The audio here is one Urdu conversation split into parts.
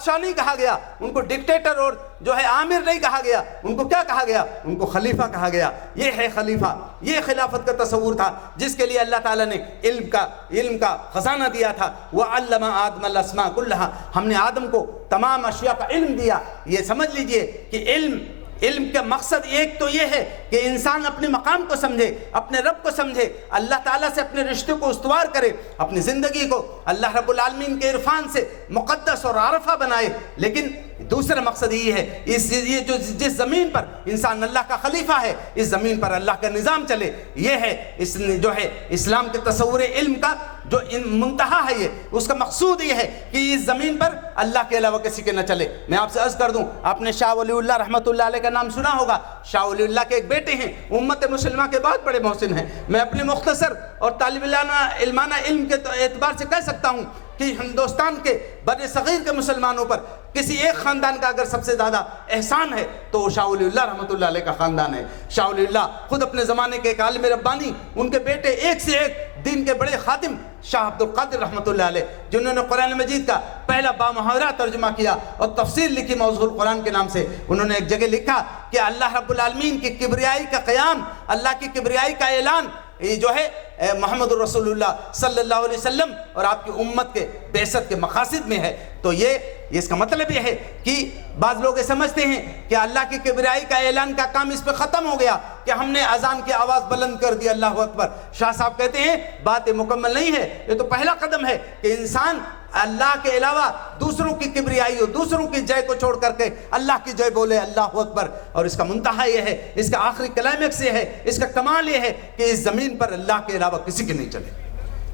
بادشاہ نہیں کہا گیا، ان کو ڈکٹیٹر اور جو ہے آمر نہیں کہا گیا، ان کو کیا کہا گیا؟ ان کو خلیفہ کہا گیا۔ یہ ہے خلیفہ، یہ خلافت کا تصور تھا جس کے لیے اللہ تعالیٰ نے علم کا خزانہ دیا تھا۔ وَعَلَّمَ آدَمَ الْأَسْمَاءَ كُلَّهَا، ہم نے آدم کو تمام اشیاء کا علم دیا۔ یہ سمجھ لیجئے کہ علم کا مقصد ایک تو یہ ہے کہ انسان اپنے مقام کو سمجھے، اپنے رب کو سمجھے، اللہ تعالیٰ سے اپنے رشتے کو استوار کرے، اپنی زندگی کو اللہ رب العالمین کے عرفان سے مقدس اور عارفہ بنائے۔ لیکن دوسرا مقصد یہ ہے یہ جس زمین پر انسان اللہ کا خلیفہ ہے، اس زمین پر اللہ کا نظام چلے۔ یہ ہے جو ہے اسلام کے تصور علم کا جو منتہا ہے، یہ اس کا مقصود یہ ہے کہ اس زمین پر اللہ کے علاوہ کسی کے نہ چلے۔ میں آپ سے عرض کر دوں، آپ نے شاہ ولی اللہ رحمۃ اللہ علیہ کا نام سنا ہوگا۔ شاہ ولی اللہ کے ایک بیٹے ہیں، امت مسلمہ کے بہت بڑے محسن ہیں۔ میں اپنے مختصر اور طالب علمانہ علم کے اعتبار سے کہہ سکتا ہوں کہ ہندوستان کے بر صغیر کے مسلمانوں پر کسی ایک خاندان کا اگر سب سے زیادہ احسان ہے تو وہ شاہ ولی اللہ رحمۃ اللہ علیہ کا خاندان ہے۔ شاہ ولی اللہ خود اپنے زمانے کے ایک عالم ربانی، ان کے بیٹے ایک سے ایک دین کے بڑے خادم شاہ عبد القادر رحمۃ اللہ علیہ، جنہوں نے قرآن مجید کا پہلا بامحاورہ ترجمہ کیا اور تفسیر لکھی موضوع القرآن کے نام سے۔ انہوں نے ایک جگہ لکھا کہ اللہ رب العالمین کی کبریائی کا قیام، اللہ کی کبریائی کا اعلان، یہ جو ہے محمد الرسول اللہ صلی اللہ علیہ وسلم اور آپ کی امت کے بعثت کے مقاصد میں ہے۔ تو یہ اس کا مطلب یہ ہے کہ بعض لوگ یہ سمجھتے ہیں کہ اللہ کی کبریائی کا اعلان کا کام اس پہ ختم ہو گیا کہ ہم نے اذان کی آواز بلند کر دی، اللہ اکبر۔ شاہ صاحب کہتے ہیں بات مکمل نہیں ہے، یہ تو پہلا قدم ہے کہ انسان اللہ کے علاوہ دوسروں کی کبریائی اور دوسروں کی جے کو چھوڑ کر کے اللہ کی جے بولے، اللہ اکبر۔ اور اس کا منتہا یہ ہے، اس کا آخری کلائمیکس یہ ہے، اس کا کمال یہ ہے کہ اس زمین پر اللہ کے علاوہ کسی کے نہیں چلے۔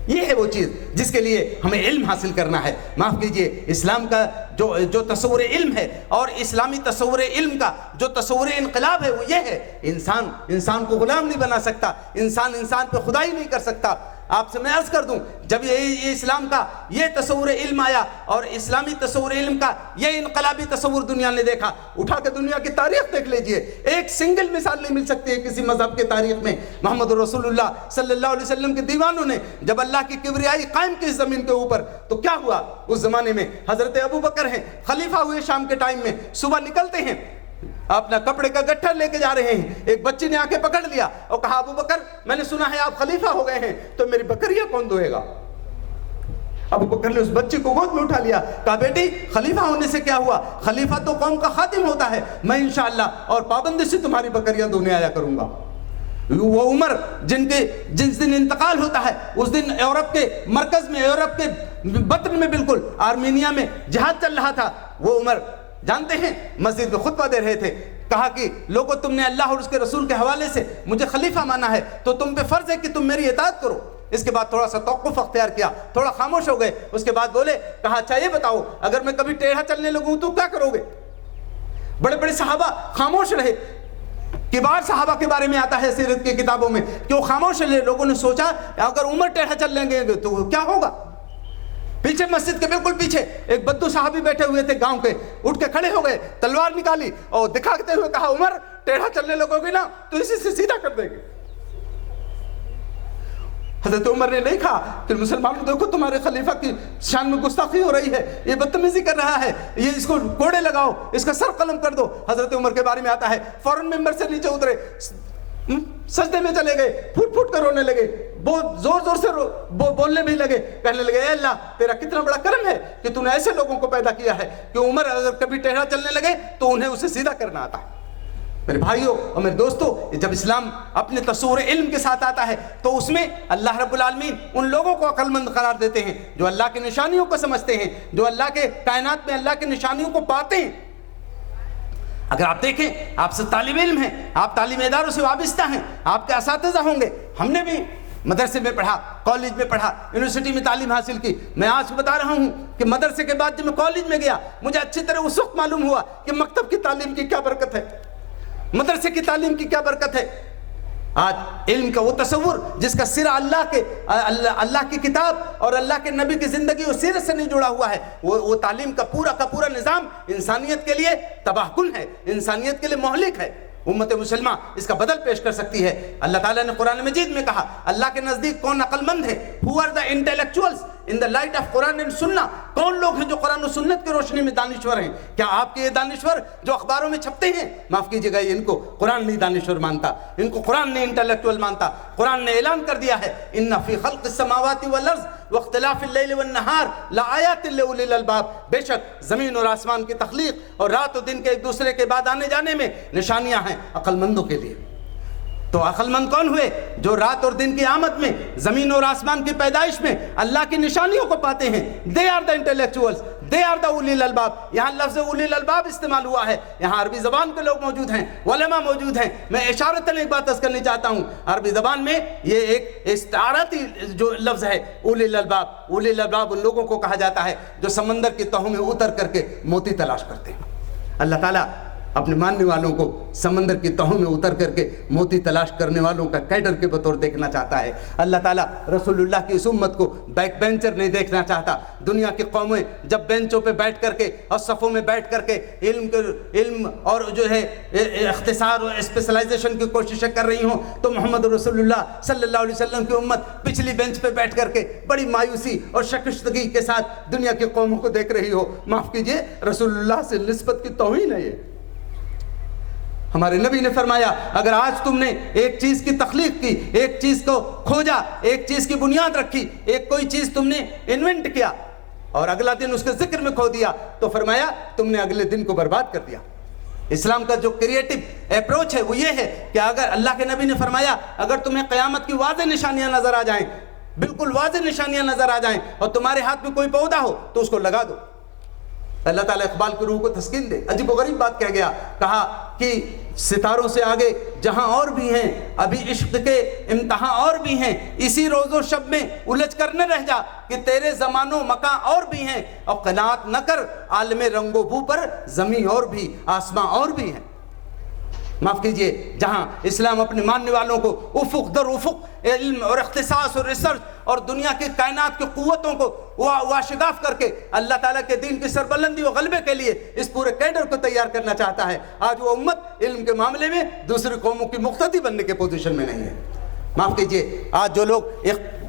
یہ ہے وہ چیز جس کے لیے ہمیں علم حاصل کرنا ہے۔ معاف کیجئے، اسلام کا جو تصور علم ہے اور اسلامی تصور علم کا جو تصور انقلاب ہے وہ یہ ہے، انسان کو غلام نہیں بنا سکتا، انسان پہ خدائی نہیں کر سکتا۔ آپ سے میں عرض کر دوں، جب یہ اسلام کا یہ تصور علم آیا اور اسلامی تصور علم کا یہ انقلابی تصور دنیا نے دیکھا، اٹھا کے دنیا کی تاریخ دیکھ لیجئے، ایک سنگل مثال نہیں مل سکتی ہے کسی مذہب کے تاریخ میں۔ محمد رسول اللہ صلی اللہ علیہ وسلم کے دیوانوں نے جب اللہ کی کبریائی قائم کی اس زمین کے اوپر تو کیا ہوا؟ اس زمانے میں حضرت ابو بکر ہیں، خلیفہ ہوئے شام کے ٹائم میں، صبح نکلتے ہیں، اپنا کپڑے کا گٹھا لے کے جا رہے ہیں، ایک بچی نے آ کے پکڑ لیا اور کہا ابو بکر میں نے سنا ہے آپ خلیفہ ہو گئے ہیں، تو میری بکریاں کون دھوئے گا؟ ابو بکر نے اس بچی کو گود میں اٹھا لیا، کہا بیٹی خلیفہ ہونے سے کیا ہوا، خلیفہ تو قوم کا خادم ہوتا ہے، میں انشاءاللہ اور پابندی سے تمہاری بکریاں دھونے آیا کروں گا۔ وہ عمر جس دن انتقال ہوتا ہے اس دن یورپ کے مرکز میں، یورپ کے بطن میں، بالکل آرمینیا میں جہاد چل رہا تھا۔ وہ عمر جانتے ہیں مسجد میں خطبہ دے رہے تھے، کہا کہ لوگوں تم نے اللہ اور اس کے رسول کے حوالے سے مجھے خلیفہ مانا ہے تو تم پہ فرض ہے کہ تم میری اطاعت کرو۔ اس کے بعد تھوڑا سا توقف اختیار کیا، تھوڑا خاموش ہو گئے، اس کے بعد بولے، کہا اچھا یہ بتاؤ اگر میں کبھی ٹیڑھا چلنے لگوں تو کیا کرو گے؟ بڑے بڑے صحابہ خاموش رہے۔ کبار صحابہ کے بارے میں آتا ہے سیرت کی کتابوں میں کہ وہ خاموش رہے، لوگوں نے سوچا اگر عمر ٹیڑھا چل لیں گے تو کیا ہوگا؟ پیچھے مسجد کے بالکل پیچھے ایک بدو صحابی بیٹھے ہوئے تھے گاؤں کے، اٹھ کے کھڑے ہو گئے، تلوار نکالی اور دکھاتے ہوئے کہا عمر ٹیڑھا چلنے لگو گے نا تو اسی سے سیدھا کر دیں گے۔ حضرت عمر نے نہیں کہا کہ مسلمانوں دیکھو تمہارے خلیفہ کی شان میں گستاخی ہو رہی ہے، یہ بدتمیزی کر رہا ہے، یہ اس کو کوڑے لگاؤ، اس کا سر قلم کر دو۔ حضرت عمر کے بارے میں آتا ہے فوراً ممبر سے نیچے اترے، سجدے میں چلے گئے، پھوٹ پھوٹ کر رونے لگے، بہت زور زور سے بولنے بھی لگے، کہنے لگے اے اللہ تیرا کتنا بڑا کرم ہے کہ تو نے ایسے لوگوں کو پیدا کیا ہے کہ عمر اگر کبھی ٹیڑھا چلنے لگے تو انہیں اسے سیدھا کرنا آتا ہے۔ میرے بھائیوں اور میرے دوستوں، جب اسلام اپنے تصور علم کے ساتھ آتا ہے تو اس میں اللہ رب العالمین ان لوگوں کو عقل مند قرار دیتے ہیں جو اللہ کی نشانیوں کو سمجھتے ہیں، جو اللہ کے کائنات میں اللہ کی نشانیوں کو پاتے ہیں۔ اگر آپ دیکھیں، آپ سے طالب علم ہیں، آپ تعلیمی اداروں سے وابستہ ہیں، آپ کے اساتذہ ہوں گے، ہم نے بھی مدرسے میں پڑھا، کالج میں پڑھا، یونیورسٹی میں تعلیم حاصل کی۔ میں آج بتا رہا ہوں کہ مدرسے کے بعد جب میں کالج میں گیا مجھے اچھی طرح اس وقت معلوم ہوا کہ مکتب کی تعلیم کی کیا برکت ہے، مدرسے کی تعلیم کی کیا برکت ہے۔ آج علم کا وہ تصور جس کا سرا اللہ کی کتاب اور اللہ کے نبی کی زندگی اور سیرت سے نہیں جڑا ہوا ہے، وہ تعلیم کا پورا نظام انسانیت کے لیے تباہ کن ہے، انسانیت کے لیے مہلک ہے۔ امت مسلمہ اس کا بدل پیش کر سکتی ہے۔ اللہ تعالیٰ نے قرآن مجید میں کہا اللہ کے نزدیک کون عقل مند ہے، who are the intellectuals in the light of Quran and Sunnah. کون لوگ ہیں جو قرآن و سنت کی روشنی میں دانشور ہیں؟ کیا آپ کے یہ دانشور جو اخباروں میں چھپتے ہیں، معاف کیجیے گا، ان کو قرآن نہیں دانشور مانتا، ان کو قرآن نہیں انٹلیکچوئل مانتا. قرآن نے اعلان کر دیا ہے ان فی خلق السماوات والارض واختلاف اللیل والنہار لآیات لأولی الالباب، بے شک زمین اور آسمان کی تخلیق اور رات و دن کے ایک دوسرے کے بعد آنے جانے میں نشانیاں ہیں عقل مندوں کے لیے. تو عقل مند کون ہوئے؟ جو رات اور دن کی آمد میں، زمین اور آسمان کی پیدائش میں اللہ کی نشانیوں کو پاتے ہیں. they are the intellectuals, they are the اولی الالباب. یہاں لفظ اولی الالباب استعمال ہوا ہے، یہاں عربی زبان کے لوگ موجود ہیں، علماء موجود ہیں. میں اشارتاً ایک بات عرض کرنی چاہتا ہوں، عربی زبان میں یہ ایک استعارتی جو لفظ ہے اولی الالباب. اولی الالباب ان لوگوں کو کہا جاتا ہے جو سمندر کی تہوں میں اتر کر کے موتی تلاش کرتے ہیں. اللہ تعالیٰ اپنے ماننے والوں کو سمندر کی تہوں میں اتر کر کے موتی تلاش کرنے والوں کا کیڈر کے بطور دیکھنا چاہتا ہے. اللہ تعالیٰ رسول اللہ کی اس امت کو بیک بینچر نہیں دیکھنا چاہتا. دنیا کی قومیں جب بینچوں پہ بیٹھ کر کے اور صفوں میں بیٹھ کر کے علم اور جو ہے اختصار اور اسپیشلائزیشن کی کوششیں کر رہی ہوں، تو محمد رسول اللہ صلی اللہ علیہ وسلم کی امت پچھلی بینچ پہ بیٹھ کر کے بڑی مایوسی اور شکستگی کے ساتھ دنیا کی قوموں کو دیکھ رہی ہو. معاف کیجیے، رسول اللہ سے نسبت کی توہین ہے یہ. ہمارے نبی نے فرمایا اگر آج تم نے ایک چیز کی تخلیق کی، ایک چیز کو کھوجا، ایک چیز کی بنیاد رکھی، ایک کوئی چیز تم نے انوینٹ کیا اور اگلا دن اس کے ذکر میں کھو دیا، تو فرمایا تم نے اگلے دن کو برباد کر دیا. اسلام کا جو کریٹو اپروچ ہے وہ یہ ہے کہ اگر اللہ کے نبی نے فرمایا اگر تمہیں قیامت کی واضح نشانیاں نظر آ جائیں، بالکل واضح نشانیاں نظر آ جائیں اور تمہارے ہاتھ میں کوئی پودا ہو تو اس کو لگا دو. اللہ تعالیٰ اقبال کی روح کو تسکین دے. عجیب و غریب بات کہہ گیا، کہا کہ ستاروں سے آگے جہاں اور بھی ہیں، ابھی عشق کے امتحان اور بھی ہیں، اسی روز و شب میں الجھ کر نہ رہ جا کہ تیرے زمان و مکان اور بھی ہیں، اور قناعت نہ کر عالم رنگ و بو پر زمین اور بھی آسمان اور بھی ہیں. معاف کیجئے، جہاں اسلام اپنے ماننے والوں کو افق در افق علم اور اختصاص اور ریسرچ اور دنیا کی کائنات کی قوتوں کو واشگاف کر کے اللہ تعالیٰ کے دین کی سربلندی و غلبے کے لیے اس پورے کیڈر کو تیار کرنا چاہتا ہے، آج وہ امت علم کے معاملے میں دوسری قوموں کی مقتدی بننے کے پوزیشن میں نہیں ہے. معاف کیجئے، آج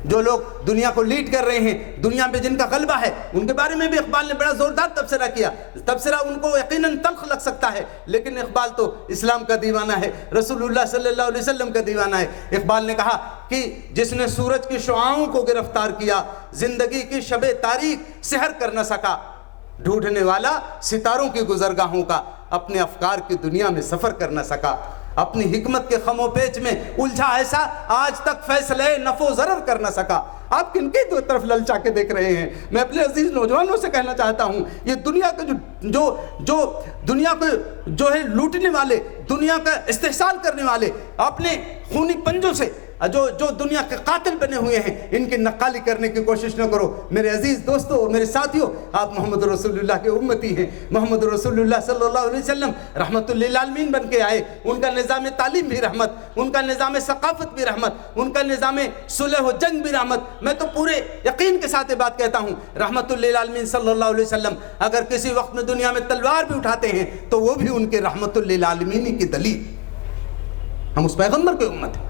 جو لوگ دنیا کو لیڈ کر رہے ہیں، دنیا میں جن کا غلبہ ہے، ان کے بارے میں بھی اقبال نے بڑا زوردار تبصرہ کیا. تبصرہ ان کو یقیناً تلخ لگ سکتا ہے، لیکن اقبال تو اسلام کا دیوانہ ہے، رسول اللہ صلی اللہ علیہ وسلم کا دیوانہ ہے. اقبال نے کہا کہ جس نے سورج کی شعاؤں کو گرفتار کیا، زندگی کی شب تاریک سحر کر نہ سکا، ڈھونڈنے والا ستاروں کی گزرگاہوں کا اپنے افکار کی دنیا میں سفر کر نہ سکا، اپنی حکمت کے خم و پیچ میں الجھا ایسا آج تک فیصلے نفع و ضرر کر نہ سکا. آپ کن کی دو طرف للچا کے دیکھ رہے ہیں؟ میں اپنے عزیز نوجوانوں سے کہنا چاہتا ہوں، یہ دنیا کے جو دنیا کو جو ہے لوٹنے والے، دنیا کا استحصال کرنے والے، اپنے خونی پنجوں سے جو دنیا کے قاتل بنے ہوئے ہیں، ان کی نقالی کرنے کی کوشش نہ کرو. میرے عزیز دوستو اور میرے ساتھیوں، آپ محمد رسول اللہ کے امتی ہیں. محمد رسول اللہ صلی اللہ علیہ وسلم رحمت للعالمین بن کے آئے. ان کا نظام تعلیم بھی رحمت، ان کا نظام ثقافت بھی رحمت، ان کا نظام صلح و جنگ بھی رحمت. میں تو پورے یقین کے ساتھ یہ بات کہتا ہوں، رحمت للعالمین صلی اللہ علیہ وسلم اگر کسی وقت میں دنیا میں تلوار بھی اٹھاتے ہیں تو وہ بھی ان کے رحمت للعالمین کی دلیل. ہم اس پیغمبر کی امت ہیں.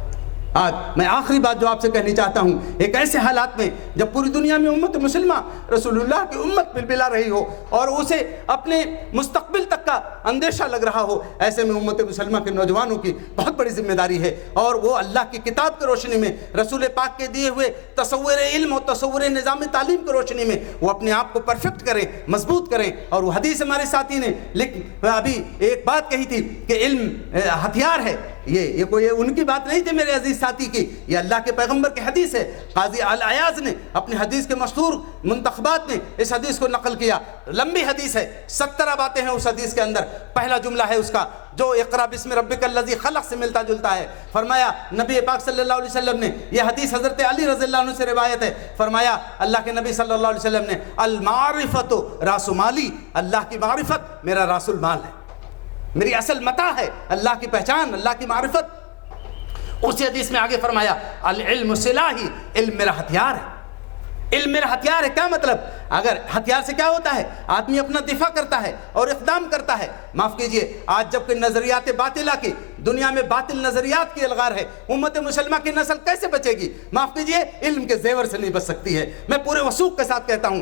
آج میں آخری بات جو آپ سے کہنی چاہتا ہوں، ایک ایسے حالات میں جب پوری دنیا میں امت مسلمہ رسول اللہ کی امت بلبلا رہی ہو اور اسے اپنے مستقبل تک کا اندیشہ لگ رہا ہو، ایسے میں امت مسلمہ کے نوجوانوں کی بہت بڑی ذمہ داری ہے، اور وہ اللہ کی کتاب کی روشنی میں، رسول پاک کے دیے ہوئے تصور علم اور تصور نظام تعلیم کی روشنی میں وہ اپنے آپ کو پرفیکٹ کریں، مضبوط کریں. اور وہ حدیث ہمارے ساتھی نے ابھی ایک بات کہی تھی کہ علم ہتھیار ہے. یہ کوئی ان کی بات نہیں تھی میرے عزیز ساتھی کی، یہ اللہ کے پیغمبر کی حدیث ہے. قاضی العیاض نے اپنی حدیث کے مشہور منتخبات میں اس حدیث کو نقل کیا. لمبی حدیث ہے، 17 باتیں ہیں اس حدیث کے اندر. پہلا جملہ ہے اس کا جو اقرا بسم ربک الذی خلق سے ملتا جلتا ہے. فرمایا نبی پاک صلی اللہ علیہ وسلم نے، یہ حدیث حضرت علی رضی اللہ عنہ سے روایت ہے، فرمایا اللہ کے نبی صلی اللہ علیہ وسلم نے المعرفت راس مالی، اللہ کی معرفت میرا راس المال ہے، میری اصل متاع ہے، اللہ کی پہچان، اللہ کی معرفت. اسی حدیث میں آگے فرمایا العلم سلاحی، علم میرا ہتھیار ہے. علم میرا ہتھیار ہے، کیا مطلب؟ اگر ہتھیار سے کیا ہوتا ہے؟ آدمی اپنا دفاع کرتا ہے اور اقدام کرتا ہے. معاف کیجئے، آج جب کہ نظریات باطلہ کی دنیا میں باطل نظریات کی الغار ہے، امت مسلمہ کی نسل کیسے بچے گی؟ معاف کیجئے، علم کے زیور سے نہیں بچ سکتی ہے۔ میں پورے وثوق کے ساتھ کہتا ہوں،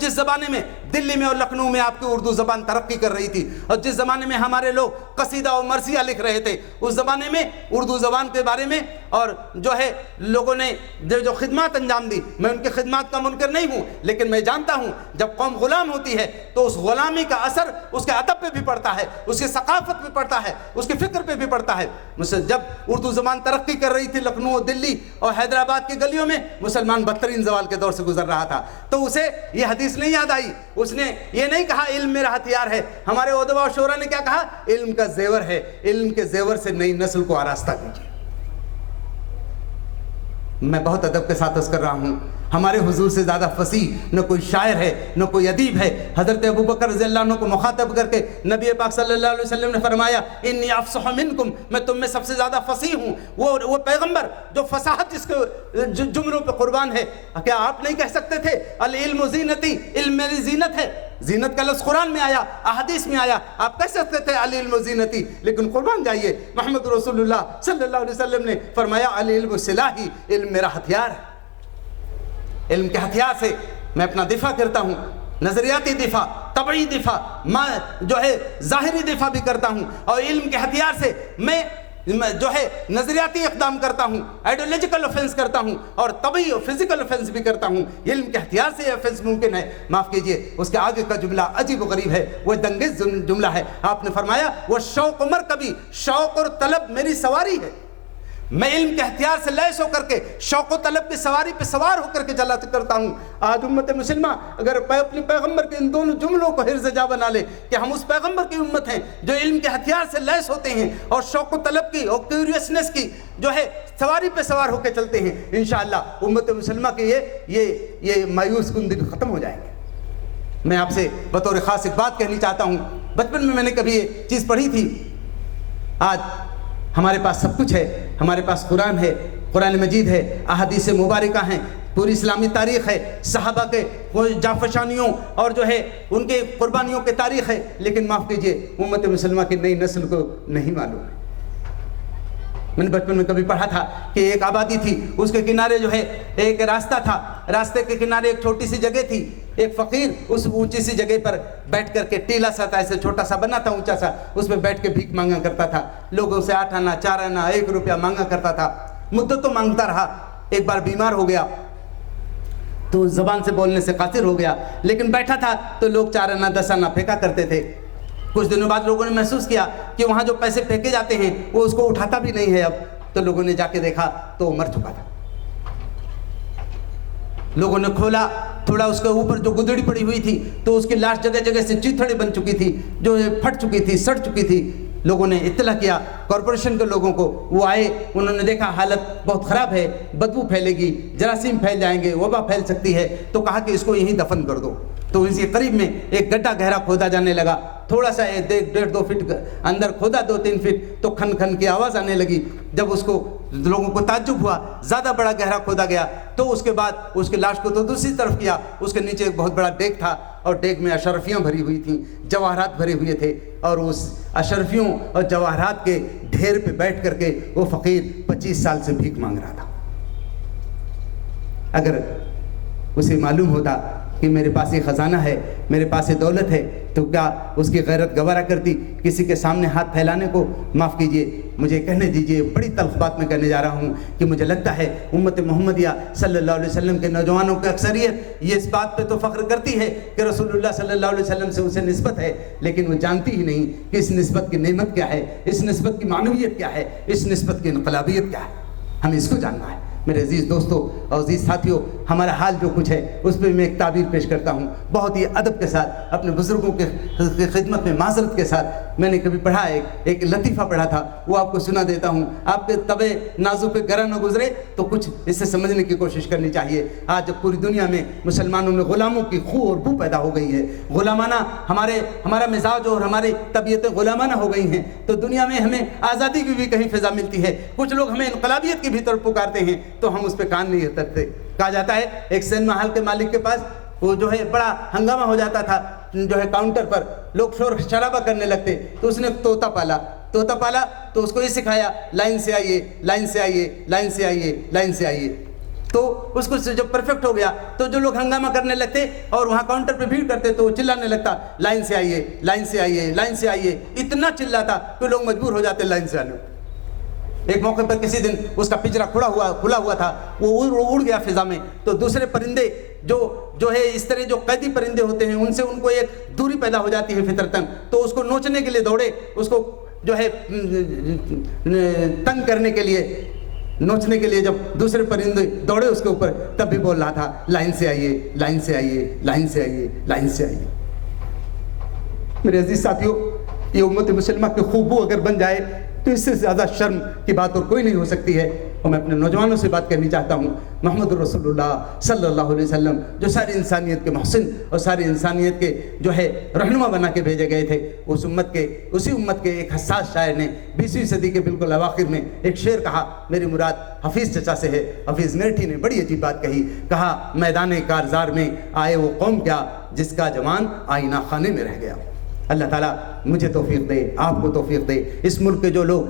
جس زمانے میں دلی میں اور لکھنؤ میں آپ کی اردو زبان ترقی کر رہی تھی، اور جس زمانے میں ہمارے لوگ قصیدہ و مرثیہ لکھ رہے تھے، اس زمانے میں اردو زبان کے بارے میں اور جو ہے لوگوں نے جو خدمات انجام دی، میں ان کی خدمات کا منکر نہیں ہوں، لیکن میں جانتا ہوں جب قوم غلام ہوتی ہے تو اس غلامی کا اثر اس کے ادب پہ بھی پڑتا ہے، اس کی ثقافت پہ پڑتا ہے، اس کی فکر پہ بھی پڑتا ہے۔ جب اردو زبان ترقی کر رہی تھی لکھنؤ، دلی اور حیدرآباد کی گلیوں میں، مسلمان بدترین زوال کے دور سے گزر رہا تھا، تو اسے یہ حدیث نہیں یاد آئی، اس نے یہ نہیں کہا علم میرا ہتھیار ہے۔ ہمارے ادبا و شعراء نے کیا کہا؟ علم کا زیور ہے، علم کے زیور سے نئی نسل کو آراستہ کیجیے۔ میں بہت ادب کے ساتھ عرض کر رہا ہوں، ہمارے حضور سے زیادہ فصیح نہ کوئی شاعر ہے نہ کوئی ادیب ہے۔ حضرت ابوبکر رضی اللہ عنہ کو مخاطب کر کے نبی پاک صلی اللہ علیہ وسلم نے فرمایا انی افصح منکم، میں تم میں سب سے زیادہ فصیح ہوں۔ وہ پیغمبر جو فصاحت جس کے جملوں پہ قربان ہے، کیا آپ نہیں کہہ سکتے تھے العلم زینتی، علم میری زینت ہے؟ زینت کا لفظ قرآن میں آیا، احادیث میں آیا، آپ کہہ سکتے تھے العلم زینتی، لیکن قربان جائیے محمد رسول اللہ صلی اللہ علیہ وسلم نے فرمایا العلم سلاحی، علم میرا ہتھیار ہے۔ علم کے ہتھیار سے میں اپنا دفاع کرتا ہوں، نظریاتی دفاع، طبعی دفاع، جو ہے ظاہری دفاع بھی کرتا ہوں، اور علم کے ہتھیار سے میں جو ہے نظریاتی اقدام کرتا ہوں، آئیڈیولوجیکل آفینس کرتا ہوں، اور طبعی اور فزیکل آفینس بھی کرتا ہوں۔ علم کے ہتھیار سے یہ آفینس ممکن ہے۔ معاف کیجئے، اس کے آگے کا جملہ عجیب و غریب ہے، وہ دنگیز جملہ ہے۔ آپ نے فرمایا وہ شوق مرکبی، شوق اور طلب میری سواری ہے۔ میں علم کے ہتھیار سے لیس ہو کر کے شوق و طلب کی سواری پہ سوار ہو کر کے چلا کرتا ہوں۔ آج امت مسلمہ اگر اپنی پیغمبر کے ان دونوں جملوں کو حرز جا بنا لے کہ ہم اس پیغمبر کی امت ہیں جو علم کے ہتھیار سے لیس ہوتے ہیں اور شوق و طلب کی اور کیوریسنس کی جو ہے سواری پہ سوار ہو کے چلتے ہیں، انشاءاللہ امت مسلمہ کے یہ مایوس کن دن ختم ہو جائیں گے۔ میں آپ سے بطور خاص ایک بات کہنی چاہتا ہوں، بچپن میں نے کبھی یہ چیز پڑھی تھی۔ آج ہمارے پاس سب کچھ ہے، ہمارے پاس قرآن ہے، قرآن مجید ہے، احادیث مبارکہ ہیں، پوری اسلامی تاریخ ہے، صحابہ کے جانفشانیوں اور جو ہے ان کے قربانیوں کے تاریخ ہے، لیکن معاف کیجئے امت مسلمہ کی نئی نسل کو نہیں معلوم ہے۔ میں نے بچپن میں کبھی پڑھا تھا کہ ایک آبادی تھی، اس کے کنارے جو ہے ایک راستہ تھا، راستے کے کنارے ایک چھوٹی سی جگہ تھی، ایک فقیر اس اونچی سی جگہ پر بیٹھ کر کے ٹیلا سا تھا، ایسے چھوٹا سا بنا تھا اونچا سا، اس میں بیٹھ کے بھیک مانگا کرتا تھا، لوگوں سے 8 آنا 4 آنا 1 روپیہ مانگا کرتا تھا۔ مدت تو مانگتا رہا، ایک بار بیمار ہو گیا تو زبان سے بولنے سے قاصر ہو گیا، لیکن بیٹھا تھا تو لوگ 4 آنا 10 آنا پھینکا کرتے تھے۔ کچھ دنوں بعد لوگوں نے محسوس کیا کہ وہاں جو پیسے پھینکے جاتے ہیں وہ اس کو اٹھاتا بھی نہیں ہے اب، تو لوگوں نے جا کے دیکھا تو وہ مر چکا تھا۔ لوگوں نے کھولا، تھوڑا اس کے اوپر جو گدڑی پڑی ہوئی تھی تو اس کی لاش جگہ جگہ سے چیتھڑی بن چکی تھی، جو پھٹ چکی تھی، سڑ چکی تھی۔ لوگوں نے اطلاع کیا کارپوریشن کے لوگوں کو، وہ آئے، انہوں نے دیکھا حالت بہت خراب ہے، بدبو پھیلے گی، جراثیم پھیل جائیں گے، وبا پھیل سکتی ہے، تو کہا کہ اس کو یہیں دفن کر دو۔ تو اسی قریب میں ایک گڈھا گہرا کھودا جانے لگا، تھوڑا سا 1.5-2 فٹ اندر کھودا، 2-3 فٹ، تو کھن کھن کی آواز آنے لگی۔ جب اس کو لوگوں کو تعجب ہوا، زیادہ بڑا گہرا کھودا گیا، تو اس کے بعد اس کی لاش کو تو دوسری طرف کیا، اس کے نیچے ایک بہت بڑا ڈیگ تھا، اور ڈیگ میں اشرفیاں بھری ہوئی تھیں، جواہرات بھرے ہوئے تھے، اور اس اشرفیوں اور جواہرات کے ڈھیر پہ بیٹھ کر کے وہ فقیر 25 سال سے بھیک مانگ رہا تھا۔ اگر اسے معلوم ہوتا کہ میرے پاس یہ خزانہ ہے، میرے پاس یہ دولت ہے، تو کیا اس کی غیرت گوارا کرتی کسی کے سامنے ہاتھ پھیلانے کو؟ معاف کیجئے، مجھے کہنے دیجئے، بڑی تلخ بات میں کہنے جا رہا ہوں کہ مجھے لگتا ہے امت محمدیہ صلی اللہ علیہ وسلم کے نوجوانوں کی اکثریت یہ اس بات پہ تو فخر کرتی ہے کہ رسول اللہ صلی اللہ علیہ وسلم سے اسے نسبت ہے، لیکن وہ جانتی ہی نہیں کہ اس نسبت کی نعمت کیا ہے، اس نسبت کی معنویت کیا ہے، اس نسبت کی انقلابیت کیا ہے۔ ہمیں اس کو جاننا ہے۔ میرے عزیز دوستوں اور عزیز ساتھیوں، ہمارا حال جو کچھ ہے اس پہ میں ایک تعبیر پیش کرتا ہوں بہت ہی ادب کے ساتھ، اپنے بزرگوں کے خدمت میں معذرت کے ساتھ۔ میں نے کبھی پڑھا ایک لطیفہ پڑھا تھا، وہ آپ کو سنا دیتا ہوں۔ آپ کے طبع نازو پہ گرا نہ گزرے تو کچھ اس سے سمجھنے کی کوشش کرنی چاہیے۔ آج جب پوری دنیا میں مسلمانوں میں غلاموں کی خو اور بو پیدا ہو گئی ہے، غلامانہ ہمارا مزاج اور ہماری طبیعتیں غلامانہ ہو گئی ہیں، تو دنیا میں ہمیں آزادی کی بھی کہیں فضا ملتی ہے۔ کچھ لوگ ہمیں انقلابیت کی بھی طرف پکارتے ہیں تو ہم اس پہ کان نہیں رکھتے۔ کہا جاتا ہے ایک سینما ہال کے مالک کے پاس وہ جو ہے بڑا ہنگامہ ہو جاتا تھا، جو ہے کاؤنٹر پر لوگ شور شرابہ کرنے لگتے، تو اس نے ایک طوطا پالا، طوطا پالا تو اس کو یہ سکھایا لائن سے آئیے، لائن سے آئیے، لائن سے آئیے، لائن سے آئیے، تو اس کو جب پرفیکٹ ہو گیا تو جو لوگ ہنگامہ کرنے لگتے اور وہاں کاؤنٹر پہ بھیڑ کرتے تو وہ چلانے لگتا لائن سے آئیے، لائن سے آئیے، لائن سے آئیے، اتنا چلاتا کہ لوگ مجبور ہو جاتے لائن سے آنے۔ ایک موقع پر کسی دن اس کا پنجرا کھلا ہوا تھا، وہ اڑ گیا فضا میں، تو دوسرے پرندے جو ہے اس طرح جو قیدی پرندے ہوتے ہیں ان سے ان کو ایک دوری پیدا ہو جاتی ہے فطرتاً، تو اس کو نوچنے کے لیے دوڑے، اس کو جو ہے تنگ کرنے کے لیے، نوچنے کے لیے جب دوسرے پرندے دوڑے اس کے اوپر، تب بھی بول رہا تھا لائن سے آئیے، لائن سے آئیے، لائن سے آئیے، لائن سے آئیے۔ میرے عزیز ساتھیوں، یہ امت مسلمہ کی خوبو اگر بن جائے تو اس سے زیادہ شرم کی بات اور کوئی نہیں ہو سکتی ہے۔ اور میں اپنے نوجوانوں سے بات کرنی چاہتا ہوں، محمد رسول اللہ صلی اللہ علیہ وسلم جو ساری انسانیت کے محسن اور ساری انسانیت کے جو ہے رہنما بنا کے بھیجے گئے تھے، اسی امت کے ایک حساس شاعر نے 20ویں صدی کے بالکل اواخر میں ایک شعر کہا، میری مراد حفیظ چچا سے ہے۔ حفیظ میرٹھی نے بڑی عجیب بات کہا میدان کارزار میں آئے وہ قوم کیا، جس کا جوان آئینہ خانے میں رہ گیا۔ اللہ تعالیٰ مجھے توفیق دے، آپ کو توفیق دے، اس ملک کے جو لوگ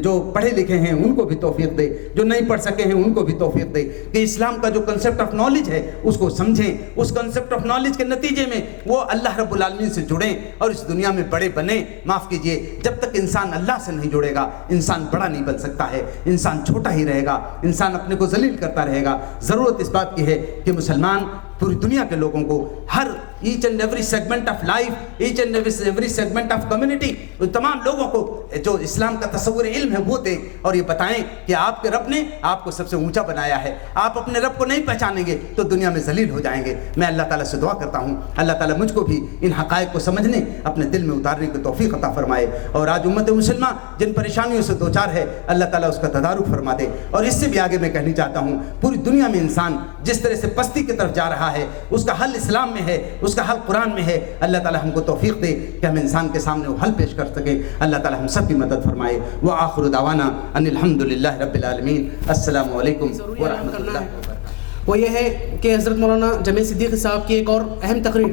جو پڑھے لکھے ہیں ان کو بھی توفیق دے، جو نہیں پڑھ سکے ہیں ان کو بھی توفیق دے کہ اسلام کا جو کنسپٹ آف نالج ہے اس کو سمجھیں، اس کنسپٹ آف نالج کے نتیجے میں وہ اللہ رب العالمین سے جڑیں اور اس دنیا میں بڑے بنیں۔ معاف کیجئے، جب تک انسان اللہ سے نہیں جڑے گا انسان بڑا نہیں بن سکتا ہے، انسان چھوٹا ہی رہے گا، انسان اپنے کو ذلیل کرتا رہے گا۔ ضرورت اس بات کی ہے کہ مسلمان پوری دنیا کے لوگوں کو ہر each and every segment of life, each and every segment of community, تمام لوگوں کو جو اسلام کا تصور علم ہے وہ دیں اور یہ بتائیں کہ آپ کے رب نے آپ کو سب سے اونچا بنایا ہے۔ آپ اپنے رب کو نہیں پہچانیں گے تو دنیا میں ذلیل ہو جائیں گے۔ میں اللہ تعالیٰ سے دعا کرتا ہوں اللہ تعالیٰ مجھ کو بھی ان حقائق کو سمجھنے، اپنے دل میں اتارنے کی توفیق عطا فرمائے، اور آج امت مسلمہ جن پریشانیوں سے دوچار ہے اللہ تعالیٰ اس کا تدارک فرما دے۔ اور اس سے بھی آگے میں کہنی چاہتا ہوں، پوری دنیا میں انسان جس طرح سے پستی کی طرف جا رہا ہے اس کا حل اسلام میں ہے، اس کا حل قرآن میں ہے۔ اللہ تعالیٰ ہم کو توفیق دے کہ ہم انسان کے سامنے وہ حل پیش کر سکیں۔ اللہ تعالیٰ ہم سب کی مدد فرمائے۔ وآخر دعوانا ان الحمدللہ رب العالمین۔ السلام علیکم ورحمۃ اللہ وبرکاتہ۔ وہ یہ ہے کہ حضرت مولانا جمیل صدیقی صاحب کی ایک اور اہم تقریر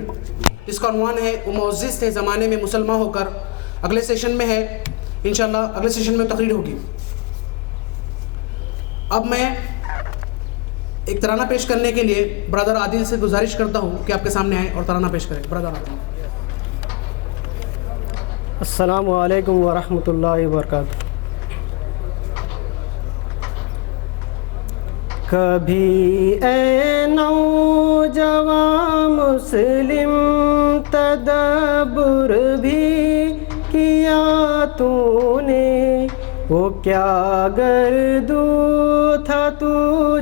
جس کا عنوان ہے وہ معزز تھے زمانے میں مسلمان ہو کر، اگلے سیشن میں ہے انشاءاللہ، اگلے سیشن میں تقریر ہوگی۔ اب میں ایک ترانہ پیش کرنے کے لیے برادر عادل سے گزارش کرتا ہوں کہ آپ کے سامنے آئیں اور ترانہ پیش کریں۔ برادر عادل۔ السلام علیکم ورحمۃ اللہ وبرکاتہ۔ کبھی اے نوجوان مسلم تدبر بھی کیا تو نے، وہ کیا گردو تھا تو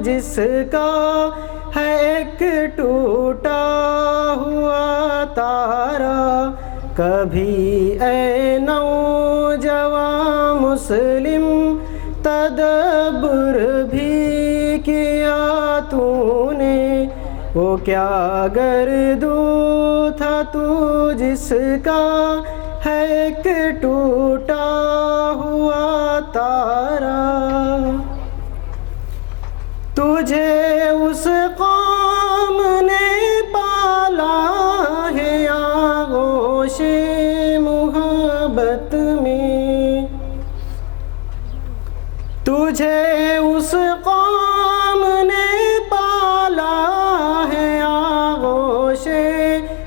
جس کا ہے ایک ٹوٹا ہوا تارا۔ کبھی اے نوجوان مسلم تدبر بھی کیا تو نے، وہ کیا گردو تھا تو جس کا ہے ایک ٹوٹا ہوا تارا۔ تجھے اس قوم نے پالا ہے آغوش محبت میں، تجھے اس قوم نے پالا ہے آغوش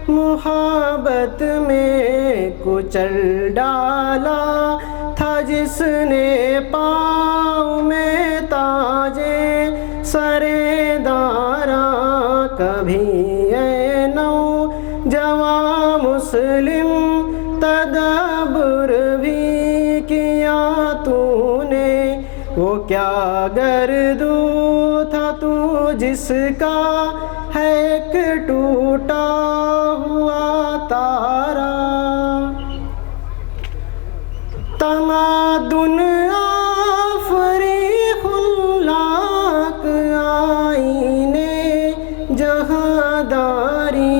محبت میں، کچل ڈالا تھا جس نے پاؤں میں تاجے سرے دارا۔ کبھی اے نوجوان مسلم تدبر بھی کیا تو نے، وہ کیا گردو تھا تو جس کا ہے ایک ٹوٹا ہوا تارا۔ تمدن آفریق خلاق آئینے جہانداری،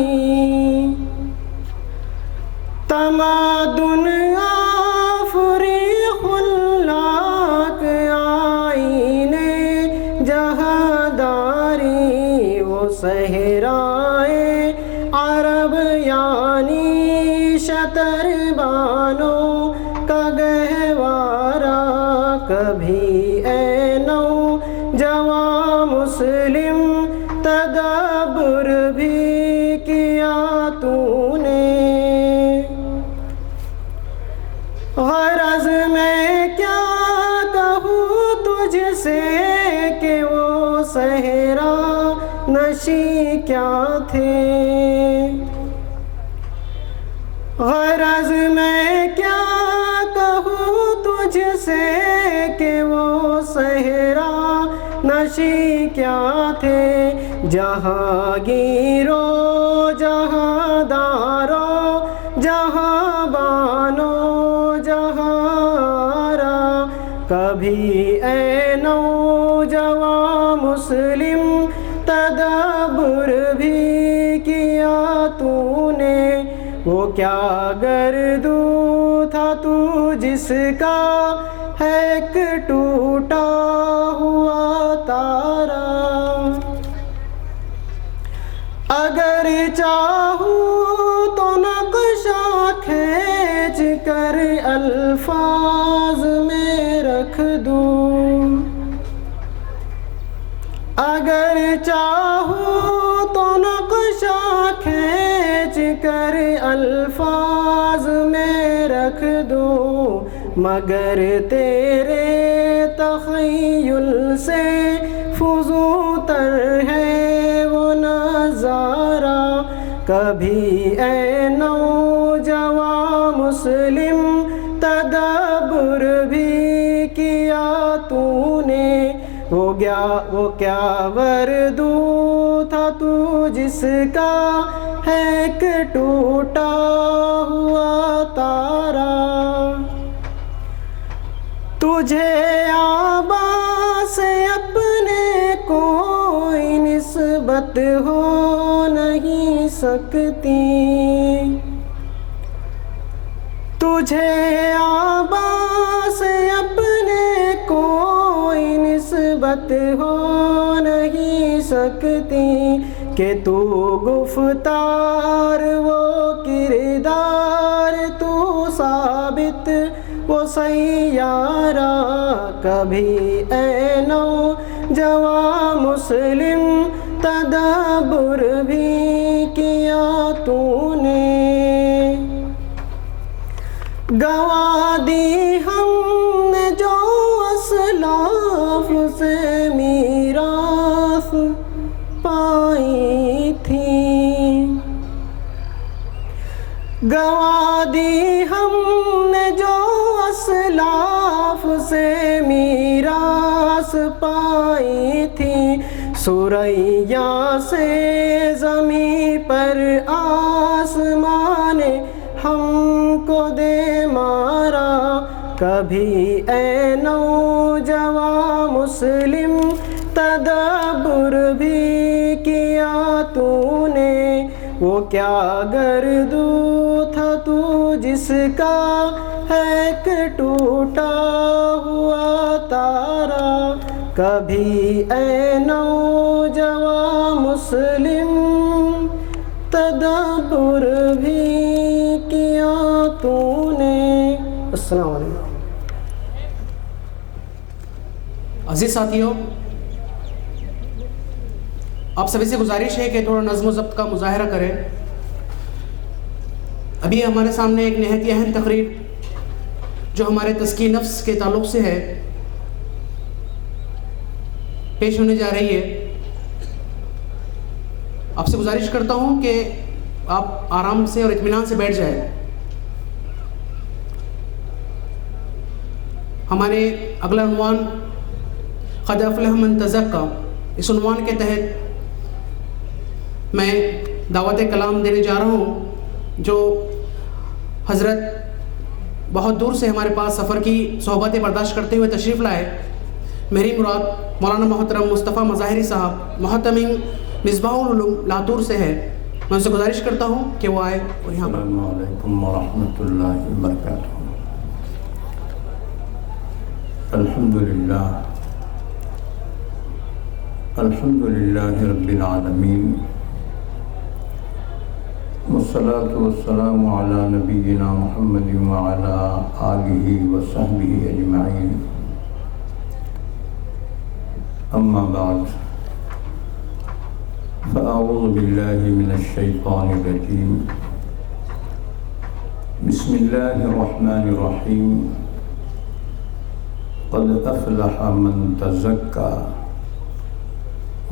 تمدن آفریق خلاق آئینے جہانداری، وہ صحرائے عرب یعنی شتر بانوں کا نشی کیا تھے، غرض میں کیا کہوں تجھ سے کہ وہ صحرا نشی کیا تھے، جہانگیرو جہاں دارو جہاں بانو جہاں، کبھی اے نوجوان مسلم تدبر بھی کیا تو نے، وہ کیا گردو تھا تو جس کا ہے ایک ٹوٹا ہوا تارا، اگر چاہوں تو نقشہ کھینچ کر الفاظ میں رکھ دوں، اگر چاہوں تو نقشہ کھینچ کر الفاظ میں رکھ دوں، مگر تیرے تخیل سے فزوں تر ہے وہ نظارہ، کبھی اے نوجوان مسلم تدبر بھی کیا تو نے، وہ کیا گردو تھا تو جس کا ہے ایک ٹوٹا ہوا تارا، تجھے آبا سے اپنے کوئی نسبت ہو نہیں سکتی، تجھے آبا سے اپنے کوئی نسبت ہو نہیں سکتی، کہ تو گفتار وہ کردار تو ثابت وہ سیارہ، کبھی اے نوجوان مسلم تدبر بھی کیا تو نے، گوا دی ہم نے جو اسلاف سے میراث پائی تھی، گوا دی ہم نے جو اسلاف سے میراث پائی تھی، ثریا سے زمیں پر آسمان ہم کو دے مارا، کبھی اے نوجوان مسلم تدبر بھی کیا تو نے، وہ کیا گردو تھا تو جس کا ہے ایک ٹوٹا ہوا تارا، کبھی اے نوجوان مسلم تدبر بھی کیا تو نے۔ السلام علیکم۔ عزیز ساتھیوں، آپ سبھی سے گزارش ہے کہ تھوڑا نظم و ضبط کا مظاہرہ کریں۔ ابھی ہمارے سامنے ایک نہایت اہم تقریر جو ہمارے تزکیہ نفس کے تعلق سے ہے پیش ہونے جا رہی ہے۔ آپ سے گزارش کرتا ہوں کہ آپ آرام سے اور اطمینان سے بیٹھ جائیں۔ ہمارے اگلا عنوان قد افلح من تزکیٰ، اس عنوان کے تحت میں دعوت کلام دینے جا رہا ہوں، جو حضرت بہت دور سے ہمارے پاس سفر کی صحبتیں برداشت کرتے ہوئے تشریف لائے۔ میری مراد مولانا محترم مصطفیٰ مظاہری صاحب محتمم مصباح العلوم لاتور سے ہے۔ میں ان سے گزارش کرتا ہوں کہ وہ آئے اور یہاں پر۔ السلام علیکم ورحمۃ اللہ وبرکاتہ۔ الحمدللہ رب العالمین، والصلاة والسلام علی نبینا محمد وعلی آلہ وصحبہ اجمعین، اما بعد، فاعوذ باللہ من الشیطان الرجیم، بسم اللہ الرحمن الرحیم، قد افلح من تزکیٰ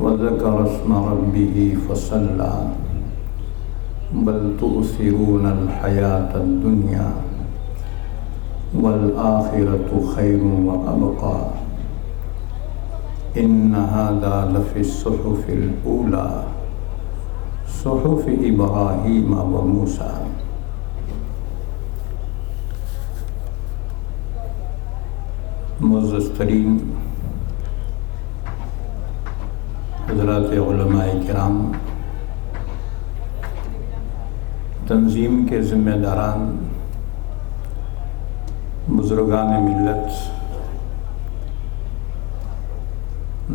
وذكر اسم ربه فصلى بل تؤثرون الحياة الدنيا والآخرة خير وأبقى إن هذا لفي الصحف الأولى صحف إبراهيم وموسى. معزز ترین حضرات علماء کرام، تنظیم کے ذمہ داران، بزرگان ملت،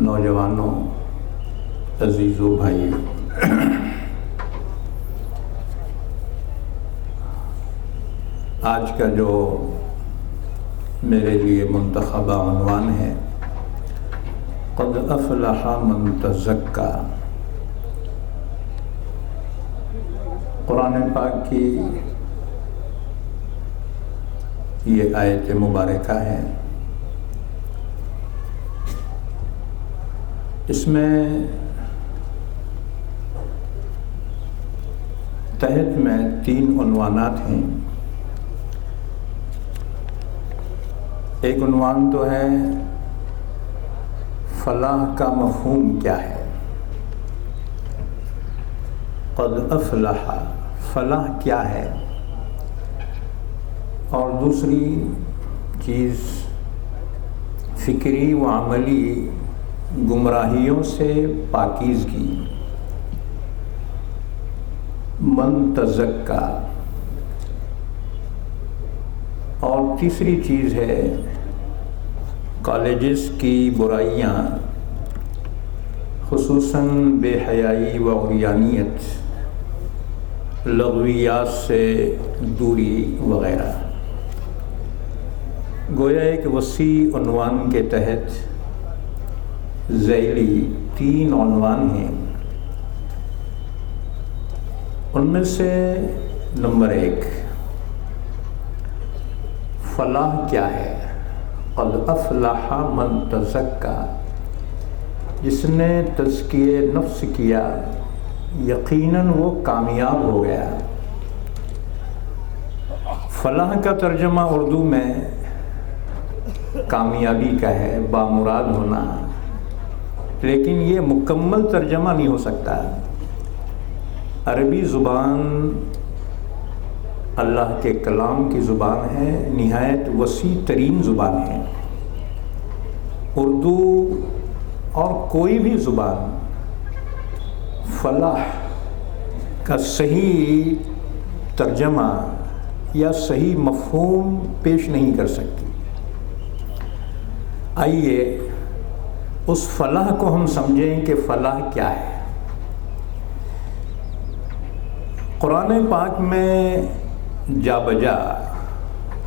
نوجوانوں، عزیزو بھائی، آج کا جو میرے لیے منتخبہ عنوان ہے قد افلح من تزکا، قرآن پاک کی یہ آیت مبارکہ ہے. اس میں تحت میں 3 عنوانات ہیں. ایک عنوان تو ہے فلاح کا مفہوم کیا ہے، قد افلح، فلاح کیا ہے. اور دوسری چیز فکری و عملی گمراہیوں سے پاکیزگی، من تزکا. اور تیسری چیز ہے کالجز کی برائیاں، خصوصاً بے حیائی و عریانیت، لغویات سے دوری وغیرہ. گویا ایک وسیع عنوان کے تحت ذیلی 3 عنوان ہیں. ان میں سے نمبر 1 فلاح کیا ہے. قد افلح من تزکا، جس نے تزکیہ نفس کیا یقیناً وہ کامیاب ہو گیا. فلاح کا ترجمہ اردو میں کامیابی کا ہے، بامراد ہونا، لیکن یہ مکمل ترجمہ نہیں ہو سکتا. عربی زبان اللہ کے کلام کی زبان ہے، نہایت وسیع ترین زبان ہے. اردو اور کوئی بھی زبان فلاح کا صحیح ترجمہ یا صحیح مفہوم پیش نہیں کر سکتی. آئیے اس فلاح کو ہم سمجھیں کہ فلاح کیا ہے. قرآن پاک میں جا بجا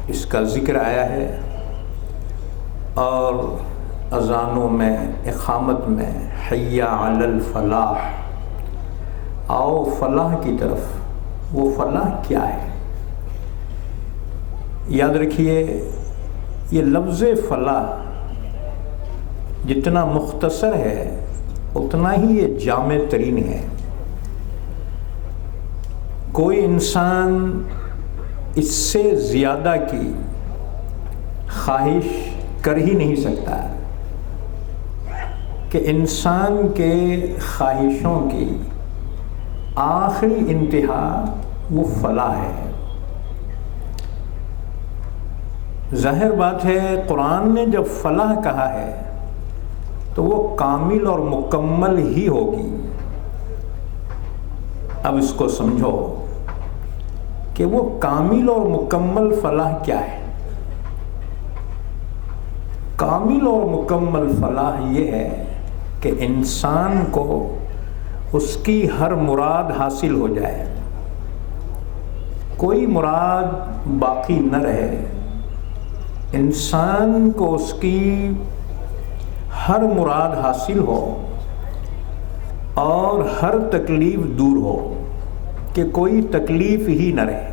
اس کا ذکر آیا ہے، اور اذانوں میں، اقامت میں، حی علی الفلاح، آؤ فلاح کی طرف. وہ فلاح کیا ہے؟ یاد رکھیے یہ لفظ فلاح جتنا مختصر ہے اتنا ہی یہ جامع ترین ہے. کوئی انسان اس سے زیادہ کی خواہش کر ہی نہیں سکتا کہ انسان کے خواہشوں کی آخری انتہا وہ فلاح ہے. ظاہر بات ہے قرآن نے جب فلاح کہا ہے تو وہ کامل اور مکمل ہی ہوگی. اب اس کو سمجھو کہ وہ کامل اور مکمل فلاح کیا ہے. کامل اور مکمل فلاح یہ ہے کہ انسان کو اس کی ہر مراد حاصل ہو جائے، کوئی مراد باقی نہ رہے. انسان کو اس کی ہر مراد حاصل ہو اور ہر تکلیف دور ہو، کہ کوئی تکلیف ہی نہ رہے.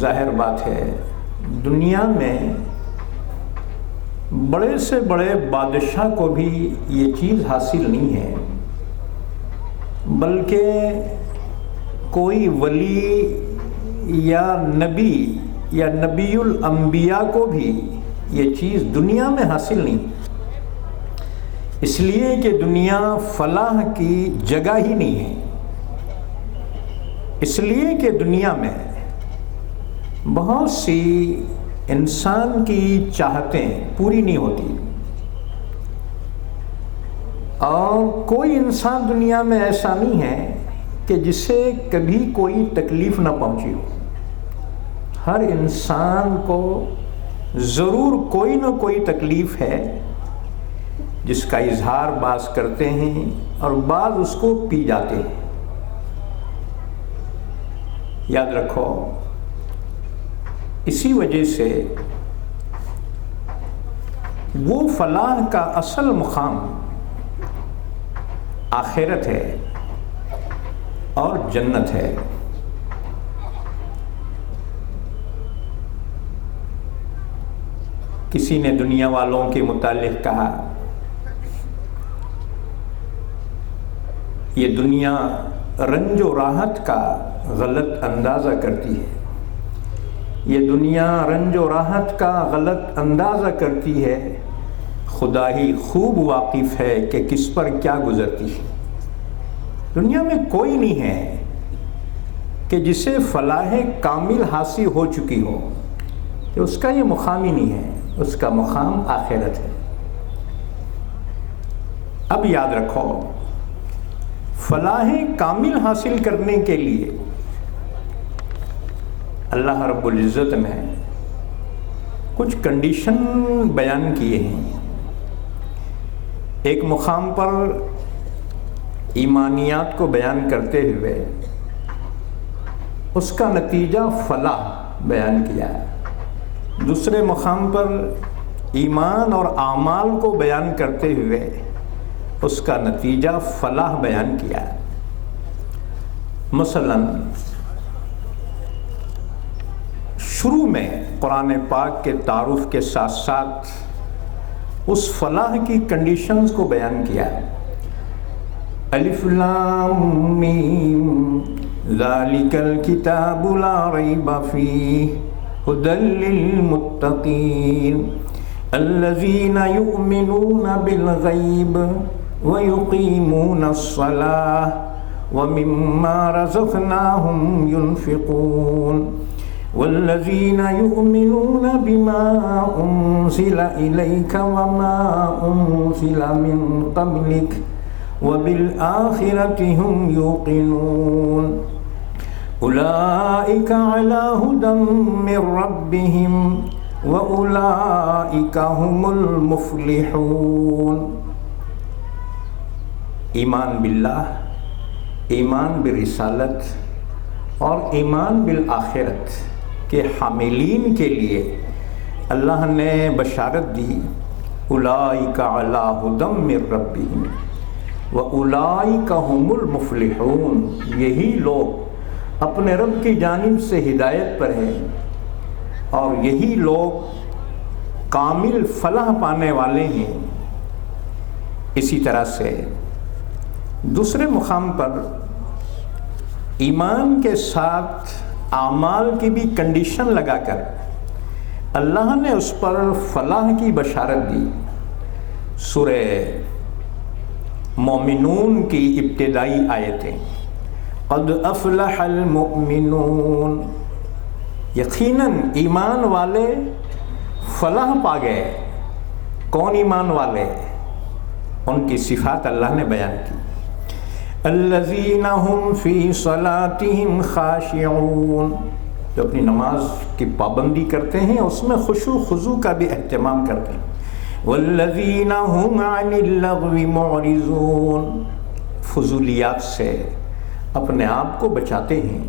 ظاہر بات ہے دنیا میں بڑے سے بڑے بادشاہ کو بھی یہ چیز حاصل نہیں ہے، بلکہ کوئی ولی یا نبی الانبیاء کو بھی یہ چیز دنیا میں حاصل نہیں، اس لیے کہ دنیا فلاح کی جگہ ہی نہیں ہے، اس لیے کہ دنیا میں بہت سی انسان کی چاہتیں پوری نہیں ہوتی، اور کوئی انسان دنیا میں ایسا نہیں ہے کہ جسے کبھی کوئی تکلیف نہ پہنچی ہو۔ ہر انسان کو ضرور کوئی نہ کوئی تکلیف ہے، جس کا اظہار بعض کرتے ہیں اور بعض اس کو پی جاتے ہیں۔ یاد رکھو، اسی وجہ سے وہ فلاح کا اصل مقام آخرت ہے اور جنت ہے۔ کسی نے دنیا والوں کے متعلق کہا، یہ دنیا رنج و راحت کا غلط اندازہ کرتی ہے، یہ دنیا رنج و راحت کا غلط اندازہ کرتی ہے، خدا ہی خوب واقف ہے کہ کس پر کیا گزرتی ہے۔ دنیا میں کوئی نہیں ہے کہ جسے فلاح کامل حاصل ہو چکی ہو، کہ اس کا یہ مقام ہی نہیں ہے، اس کا مقام آخرت ہے۔ اب یاد رکھو، فلاح کامل حاصل کرنے کے لیے اللہ رب العزت نے کچھ کنڈیشن بیان کیے ہیں۔ ایک مقام پر ایمانیات کو بیان کرتے ہوئے اس کا نتیجہ فلاح بیان کیا ہے، دوسرے مقام پر ایمان اور اعمال کو بیان کرتے ہوئے اس کا نتیجہ فلاح بیان کیا ہے۔ مثلا شروع میں قرآن پاک کے تعارف کے ساتھ ساتھ اس فلاح کی کنڈیشنز کو بیان کیا ہے۔ الف لام میم ذالک الکتاب لا ریب فیہ ھدی للمتقین الذین یؤمنون بالغیب وَيُقِيمُونَ الصَّلَاةَ وَمِمَّا رَزَقْنَاهُمْ يُنْفِقُونَ وَالَّذِينَ يُؤْمِنُونَ بِمَا أُنْزِلَ إِلَيْكَ وَمَا أُنْزِلَ مِنْ قَبْلِكَ وَبِالْآخِرَةِ هُمْ يُوقِنُونَ أُولَئِكَ عَلَى هُدًى مِّن رَّبِّهِمْ وَأُولَئِكَ هُمُ الْمُفْلِحُونَ۔ ایمان باللہ، ایمان برسالت اور ایمان بالآخرت کے حاملین کے لیے اللہ نے بشارت دی، اولئک علی ھدی من ربہم واولئک ھم المفلحون، یہی لوگ اپنے رب کی جانب سے ہدایت پر ہیں اور یہی لوگ کامل فلاح پانے والے ہیں۔ اسی طرح سے دوسرے مقام پر ایمان کے ساتھ اعمال کی بھی کنڈیشن لگا کر اللہ نے اس پر فلاح کی بشارت دی۔ سورہ مومنون کی ابتدائی آیتیں، قد افلح المؤمنون، یقیناً ایمان والے فلاح پا گئے۔ کون ایمان والے؟ ان کی صفات اللہ نے بیان کی، الذین هم فی صلاتهم خاشعون، جو اپنی نماز کی پابندی کرتے ہیں، اس میں خشوع خضوع کا بھی اہتمام کرتے ہیں۔ والذین هم عن اللغو معرضون، فضولیات سے اپنے آپ کو بچاتے ہیں۔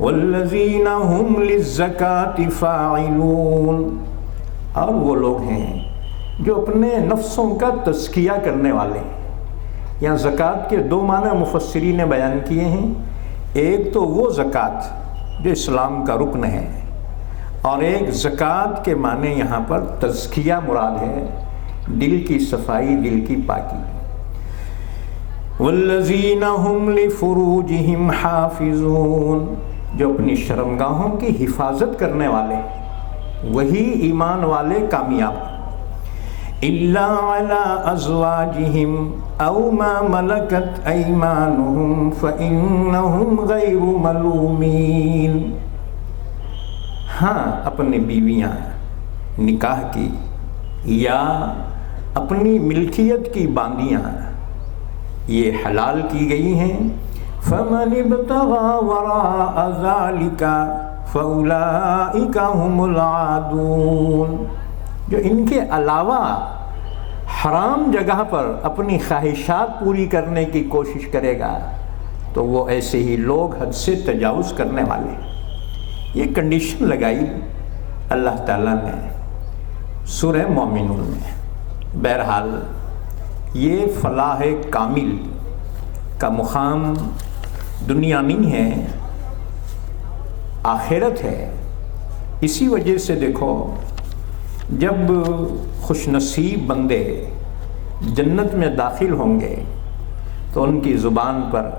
والذین هم للزکاة فاعلون، اور وہ لوگ ہیں جو اپنے نفسوں کا تزکیہ کرنے والے ہیں۔ یہاں زکوٰۃ کے دو معنی مفسرین نے بیان کیے ہیں، ایک تو وہ زکوٰۃ جو اسلام کا رکن ہے، اور ایک زکوٰۃ کے معنی یہاں پر تزکیہ مراد ہے، دل کی صفائی، دل کی پاکی۔ والذین هم لفروجہم حافظون، جو اپنی شرمگاہوں کی حفاظت کرنے والے، وہی ایمان والے کامیاب۔ الا علی ازواجہم او ما ملکت ایمانہم فانہم غیر ملومین۔ ہاں، اپنی بیویاں نکاح کی یا اپنی ملکیت کی باندیاں یہ حلال کی گئی ہیں۔ فَمَنِ ابْتَغَىٰ وَرَاءَ ذَلِكَ فَأُولَٰئِكَ هُمُ الْعَادُونَ، جو ان کے علاوہ حرام جگہ پر اپنی خواہشات پوری کرنے کی کوشش کرے گا تو وہ ایسے ہی لوگ حد سے تجاوز کرنے والے۔ یہ کنڈیشن لگائی اللہ تعالیٰ نے سورہ مومنون میں۔ بہرحال یہ فلاح کامل کا مقام دنیا نہیں ہے، آخرت ہے۔ اسی وجہ سے دیکھو، جب خوش نصیب بندے جنت میں داخل ہوں گے تو ان کی زبان پر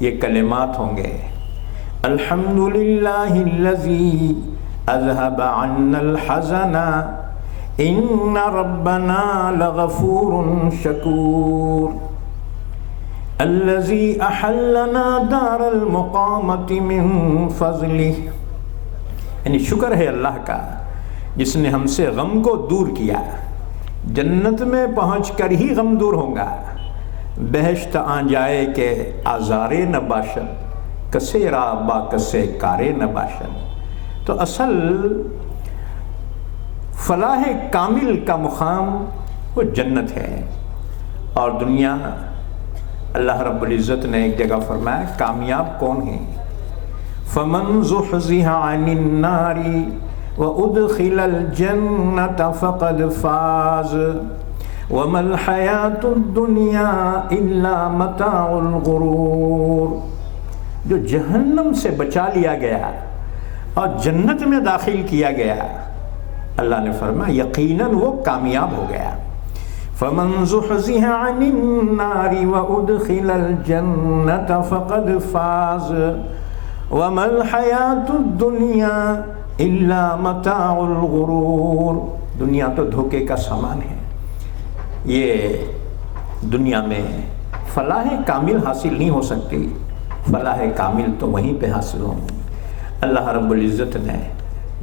یہ کلمات ہوں گے، الحمدللہ الذی اذہب عنا الحزن ان ربنا لغفور شکور الذی احلنا دار المقامت من فضلہ، یعنی شکر ہے اللہ کا جس نے ہم سے غم کو دور کیا۔ جنت میں پہنچ کر ہی غم دور ہوگا۔ بہشت آ جائے کہ آزارے نہ باشد، کسے را با کسے کارے نہ باشد۔ تو اصل فلاح کامل کا مقام وہ جنت ہے۔ اور دنیا، اللہ رب العزت نے ایک جگہ فرمایا کامیاب کون ہیں؟ فَمَنْ زُحْزِحَ عَنِ النَّارِ وَأُدْخِلَ الْجَنَّةَ فَقَدْ فَازَ وَمَا الْحَيَاةُ الدُّنْيَا إِلَّا مَتَاعُ الْغُرُورِ، جو جہنم سے بچا لیا گیا اور جنت میں داخل کیا گیا، اللہ نے فرمایا یقیناً وہ کامیاب ہو گیا۔ فَمَنْ زُحْزِحَ عَنِ النَّارِ وَأُدْخِلَ الْجَنَّةَ فَقَدْ فَازَ وَمَا الْحَيَاةُ الدُّنْيَا إِلَّا مَتَاعُ الْغُرُورِ، دنیا تو دھوکے کا سامان ہے۔ یہ دنیا میں فلاح کامل حاصل نہیں ہو سکتی، فلاح کامل تو وہیں پہ حاصل ہوگی۔ اللہ رب العزت نے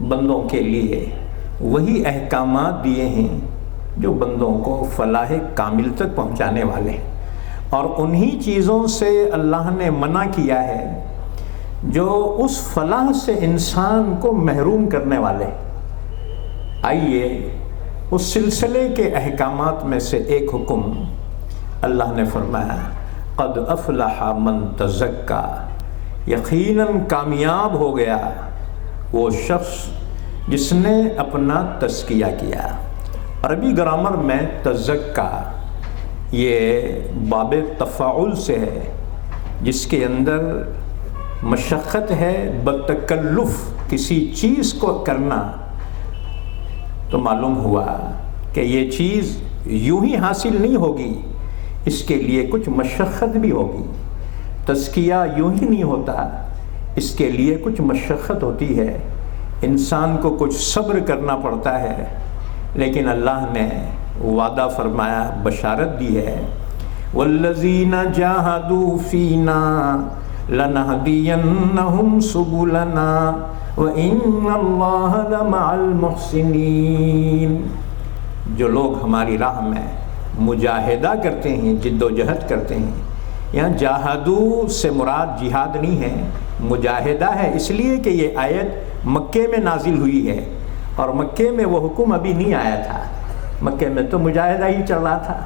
بندوں کے لیے وہی احکامات دیے ہیں جو بندوں کو فلاح کامل تک پہنچانے والے ہیں، اور انہی چیزوں سے اللہ نے منع کیا ہے جو اس فلاح سے انسان کو محروم کرنے والے۔ آئیے اس سلسلے کے احکامات میں سے ایک حکم اللہ نے فرمایا قد افلح من تزکا، یقیناً کامیاب ہو گیا وہ شخص جس نے اپنا تزکیہ کیا۔ عربی گرامر میں تزکا یہ باب تفاعل سے ہے، جس کے اندر مشقت ہے، بتکلف کسی چیز کو کرنا، تو معلوم ہوا کہ یہ چیز یوں ہی حاصل نہیں ہوگی، اس کے لیے کچھ مشقت بھی ہوگی۔ تزکیہ یوں ہی نہیں ہوتا، اس کے لیے کچھ مشقت ہوتی ہے، انسان کو کچھ صبر کرنا پڑتا ہے۔ لیکن اللہ نے وعدہ فرمایا، بشارت دی ہے، والذین جاہدوا فینا لنہدینہم سبلنا وَإِنَّ اللَّهَ لَمَعَ الْمُحْسِنِينَ، جو لوگ ہماری راہ میں مجاہدہ کرتے ہیں، جد و جہد کرتے ہیں۔ یہاں جاہدو سے مراد جہاد نہیں ہے، مجاہدہ ہے، اس لیے کہ یہ آیت مکے میں نازل ہوئی ہے، اور مکے میں وہ حکم ابھی نہیں آیا تھا، مکے میں تو مجاہدہ ہی چل رہا تھا،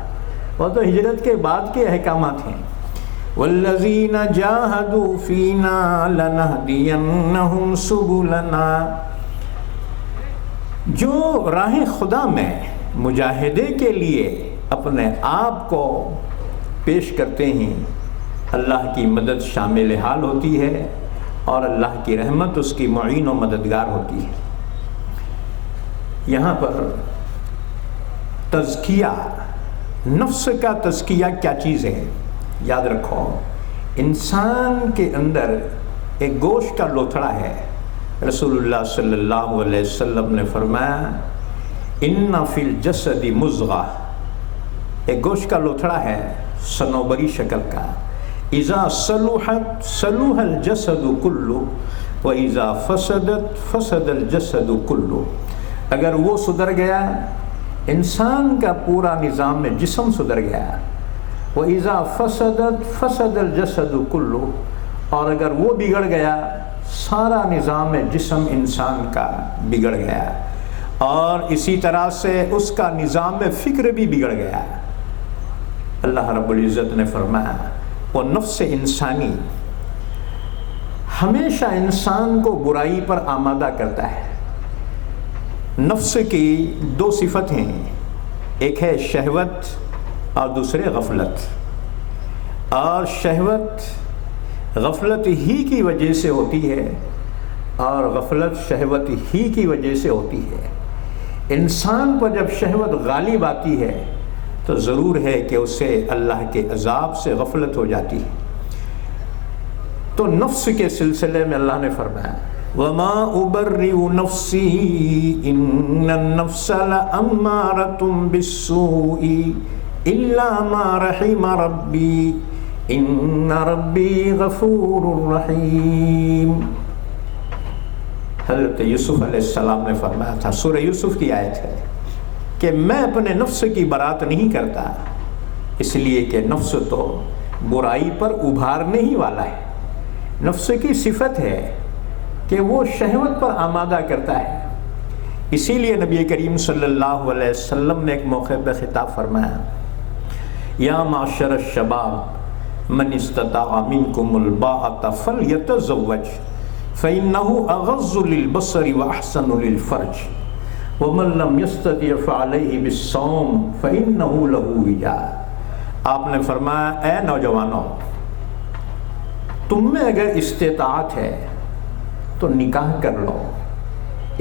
وہ تو ہجرت کے بعد کے احکامات ہیں۔ والذین جاہدوا فینا لنہدینہم سبلنا، جو راہ خدا میں مجاہدے کے لیے اپنے آپ کو پیش کرتے ہیں، اللہ کی مدد شامل حال ہوتی ہے، اور اللہ کی رحمت اس کی معین و مددگار ہوتی ہے۔ یہاں پر تزکیہ، نفس کا تزکیہ کیا چیز ہے؟ یاد رکھو، انسان کے اندر ایک گوشت کا لوتھڑا ہے. رسول اللہ صلی اللہ علیہ وسلم نے فرمایا ان فی الجسد مضغہ، ایک گوشت کا لوتھڑا ہے صنوبری شکل کا. اذا صلحت صلح الجسد کلہ و اذا فسدت فسد الجسد کلہ. اگر وہ سدھر گیا انسان کا پورا نظام جسم سدھر گیا. و اذا فسدت فسد الجسد کلہ، اور اگر وہ بگڑ گیا سارا نظام جسم انسان کا بگڑ گیا. اور اسی طرح سے اس کا نظام فکر بھی بگڑ گیا. اللہ رب العزت نے فرمایا وہ نفس انسانی ہمیشہ انسان کو برائی پر آمادہ کرتا ہے. نفس کی دو صفت ہیں، ایک ہے شہوت اور دوسرے غفلت. اور شہوت غفلت ہی کی وجہ سے ہوتی ہے اور غفلت شہوت ہی کی وجہ سے ہوتی ہے. انسان پر جب شہوت غالب آتی ہے تو ضرور ہے کہ اسے اللہ کے عذاب سے غفلت ہو جاتی ہے. تو نفس کے سلسلے میں اللہ نے فرمایا وَمَا أُبَرِّئُ نَفْسِي إِنَّ النَّفْسَ لَأَمَّارَةٌ بِالسُّوءِ إِلَّا مَا رَحِمَ رَبِّي إِنَّ رَبِّي غَفُورٌ رَحِيمٌ. حضرت یوسف علیہ السلام نے فرمایا تھا، سورہ یوسف کی آیت ہے کہ میں اپنے نفس کی برات نہیں کرتا، اس لیے کہ نفس تو برائی پر ابھارنے ہی والا ہے. نفس کی صفت ہے کہ وہ شہوت پر آمادہ کرتا ہے. اسی لیے نبی کریم صلی اللہ علیہ وسلم نے ایک موقع پہ خطاب فرمایا یا معشر الشباب من استطاع منکم الباءۃ فلیتزوج فإنه أغض للبصر وأحسن للفرج ومن لم يستطع فعليه بالصوم فإنه له وجاء. آپ نے فرمایا اے نوجوانوں، تم میں اگر استطاعت ہے تو نکاح کر لو،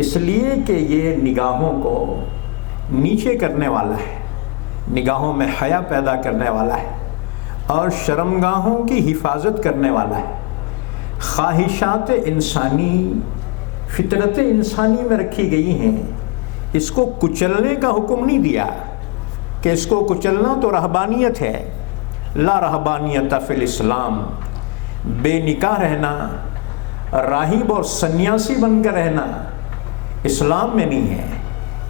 اس لیے کہ یہ نگاہوں کو نیچے کرنے والا ہے، نگاہوں میں حیا پیدا کرنے والا ہے اور شرمگاہوں کی حفاظت کرنے والا ہے. خواہشات انسانی فطرت انسانی میں رکھی گئی ہیں، اس کو کچلنے کا حکم نہیں دیا کہ اس کو کچلنا تو رہبانیت ہے. لا رہبانیت فی الاسلام، بے نکاح رہنا، راہب اور سنیاسی بن کر رہنا اسلام میں نہیں ہے،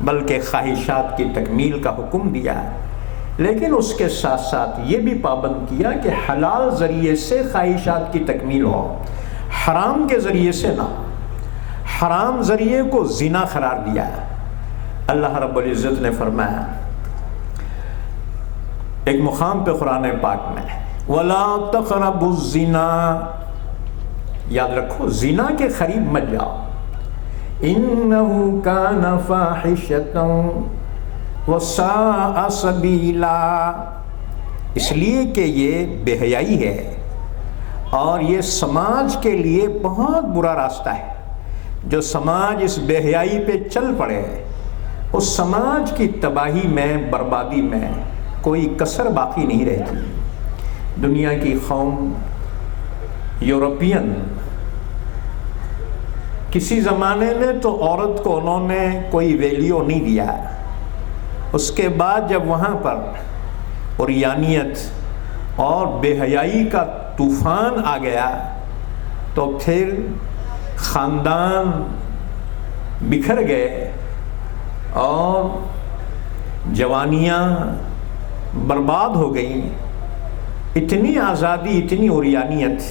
بلکہ خواہشات کی تکمیل کا حکم دیا. لیکن اس کے ساتھ ساتھ یہ بھی پابند کیا کہ حلال ذریعے سے خواہشات کی تکمیل ہو، حرام کے ذریعے سے نہ. حرام ذریعے کو زنا قرار دیا. اللہ رب العزت نے فرمایا ایک مقام پہ قرآن پاک میں وَلَا تَقْرَبُوا الزِّنَا، یاد رکھو زنا کے قریب مت جاؤ. إِنَّهُ كَانَ فَاحِشَةً وَسَاءَ سَبِيلًا، اس لیے کہ یہ بے حیائی ہے اور یہ سماج کے لیے بہت برا راستہ ہے. جو سماج اس بے حیائی پہ چل پڑے اس سماج کی تباہی میں بربادی میں کوئی کسر باقی نہیں رہتی. دنیا کی قوم یورپین کسی زمانے میں تو عورت کو انہوں نے کوئی ویلیو نہیں دیا. اس کے بعد جب وہاں پر عریانیت اور بے حیائی کا طوفان آ گیا تو پھر خاندان بکھر گئے اور جوانیاں برباد ہو گئیں. اتنی آزادی، اتنی عریانیت.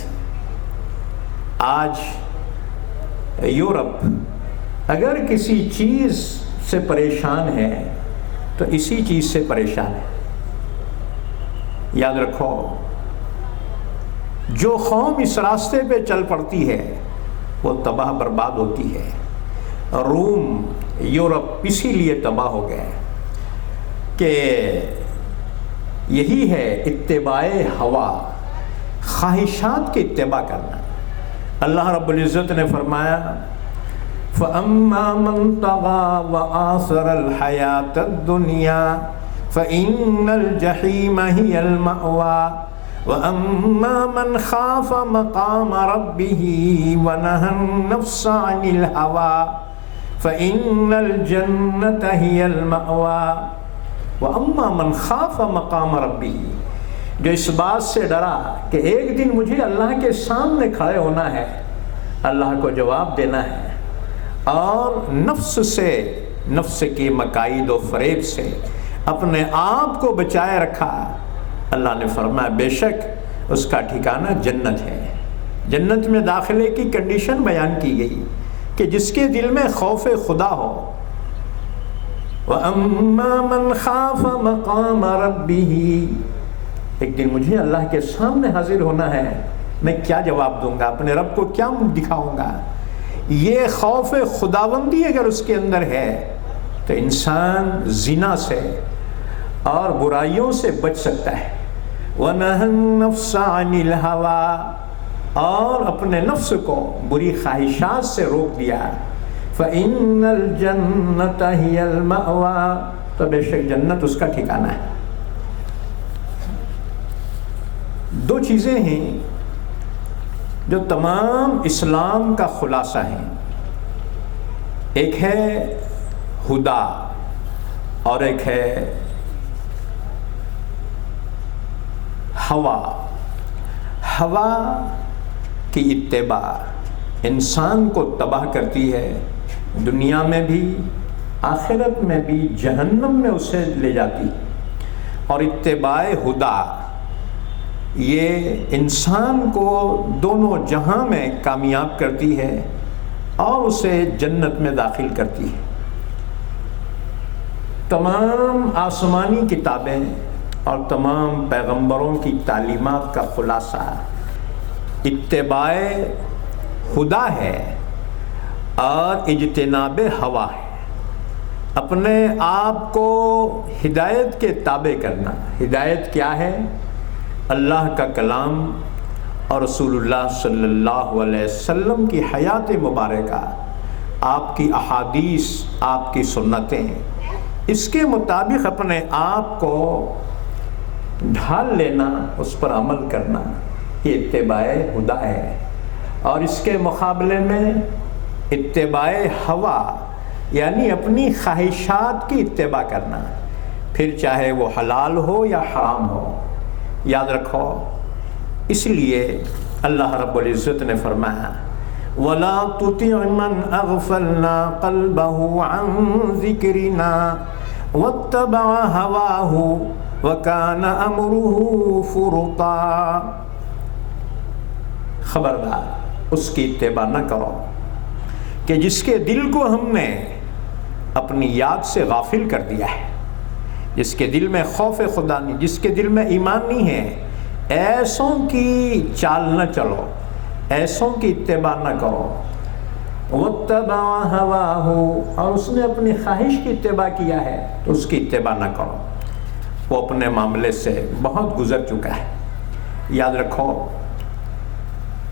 آج یورپ اگر کسی چیز سے پریشان ہے تو اسی چیز سے پریشان ہے. یاد رکھو جو قوم اس راستے پہ چل پڑتی ہے وہ تباہ برباد ہوتی ہے. روم، یورپ اسی لیے تباہ ہو گئے کہ یہی ہے اتباع ہوا، خواہشات کی اتباع کرنا. اللہ رب العزت نے فرمایا فَأَمَّا مَنْ طَغَى وَآثَرَ الْحَيَاةَ الدُّنْيَا فَإِنَّ الْجَحِيمَ هِيَ الْمَأْوَى وَأَمَّا مَنْ خَافَ مَقَامَ رَبِّهِ وَنَهَى النَّفْسَ عَنِ الْهَوَى فَإِنَّ الْجَنَّةَ هِيَ الْمَأْوَى وَأَمَّا مَنْ خَافَ مَقَامَ رَبِّهِ، جو اس بات سے ڈرا کہ ایک دن مجھے اللہ کے سامنے کھڑے ہونا ہے، اللہ کو جواب دینا ہے، اور نفس سے، نفس کی مکائد و فریب سے اپنے آپ کو بچائے رکھا، اللہ نے فرمایا بے شک اس کا ٹھکانہ جنت ہے۔ جنت میں داخلے کی کنڈیشن بیان کی گئی کہ جس کے دل میں خوف خدا ہو۔ وَأَمَّا مَنْ خَافَ مَقَامَ رَبِّهِ، ایک دن مجھے اللہ کے سامنے حاضر ہونا ہے، میں کیا جواب دوں گا، اپنے رب کو کیا منہ دکھاؤں گا۔ یہ خوف خداوندی اگر اس کے اندر ہے تو انسان زنا سے اور برائیوں سے بچ سکتا ہے۔ وَنَهَى النَّفْسَ عَنِ الْهَوَى، اور اپنے نفس کو بری خواہشات سے روک دیا۔ فَإِنَّ الْجَنَّةَ هِيَ الْمَأْوَى، تو بے شک جنت اس کا ٹھکانہ ہے۔ دو چیزیں ہیں جو تمام اسلام کا خلاصہ ہیں، ایک ہے ہدا اور ایک ہے ہوا۔ ہوا کی اتباع انسان کو تباہ کرتی ہے، دنیا میں بھی آخرت میں بھی، جہنم میں اسے لے جاتی، اور اتباع ہدا یہ انسان کو دونوں جہاں میں کامیاب کرتی ہے اور اسے جنت میں داخل کرتی ہے۔ تمام آسمانی کتابیں اور تمام پیغمبروں کی تعلیمات کا خلاصہ اتباع ہدا ہے اور اجتناب ہوا ہے۔ اپنے آپ کو ہدایت کے تابع کرنا۔ ہدایت کیا ہے؟ اللہ کا کلام اور رسول اللہ صلی اللہ علیہ وسلم کی حیات مبارکہ، آپ کی احادیث، آپ کی سنتیں، اس کے مطابق اپنے آپ کو ڈھال لینا، اس پر عمل کرنا، یہ اتباع ہدا ہے۔ اور اس کے مقابلے میں اتباع ہوا یعنی اپنی خواہشات کی اتباع کرنا، پھر چاہے وہ حلال ہو یا حرام ہو۔ یاد رکھو، اس لیے اللہ رب العزت نے فرمایا وَلَا تُطِعْ مَنْ أَغْفَلْنَا قَلْبَهُ عَنْ ذِكْرِنَا وَاتَّبَعَ هَوَاهُ وَكَانَ أَمْرُهُ فُرُطًا۔ خبردار اس کی اتباع نہ کرو کہ جس کے دل کو ہم نے اپنی یاد سے غافل کر دیا ہے، جس کے دل میں خوف خدا نہیں، جس کے دل میں ایمان نہیں ہے، ایسوں کی چال نہ چلو، ایسوں کی اتباع نہ کرو۔ وَاتَّبَعَ هَوَاهُ، اور اس نے اپنی خواہش کی اتباع کیا ہے تو اس کی اتباع نہ کرو، وہ اپنے معاملے سے بہت گزر چکا ہے۔ یاد رکھو،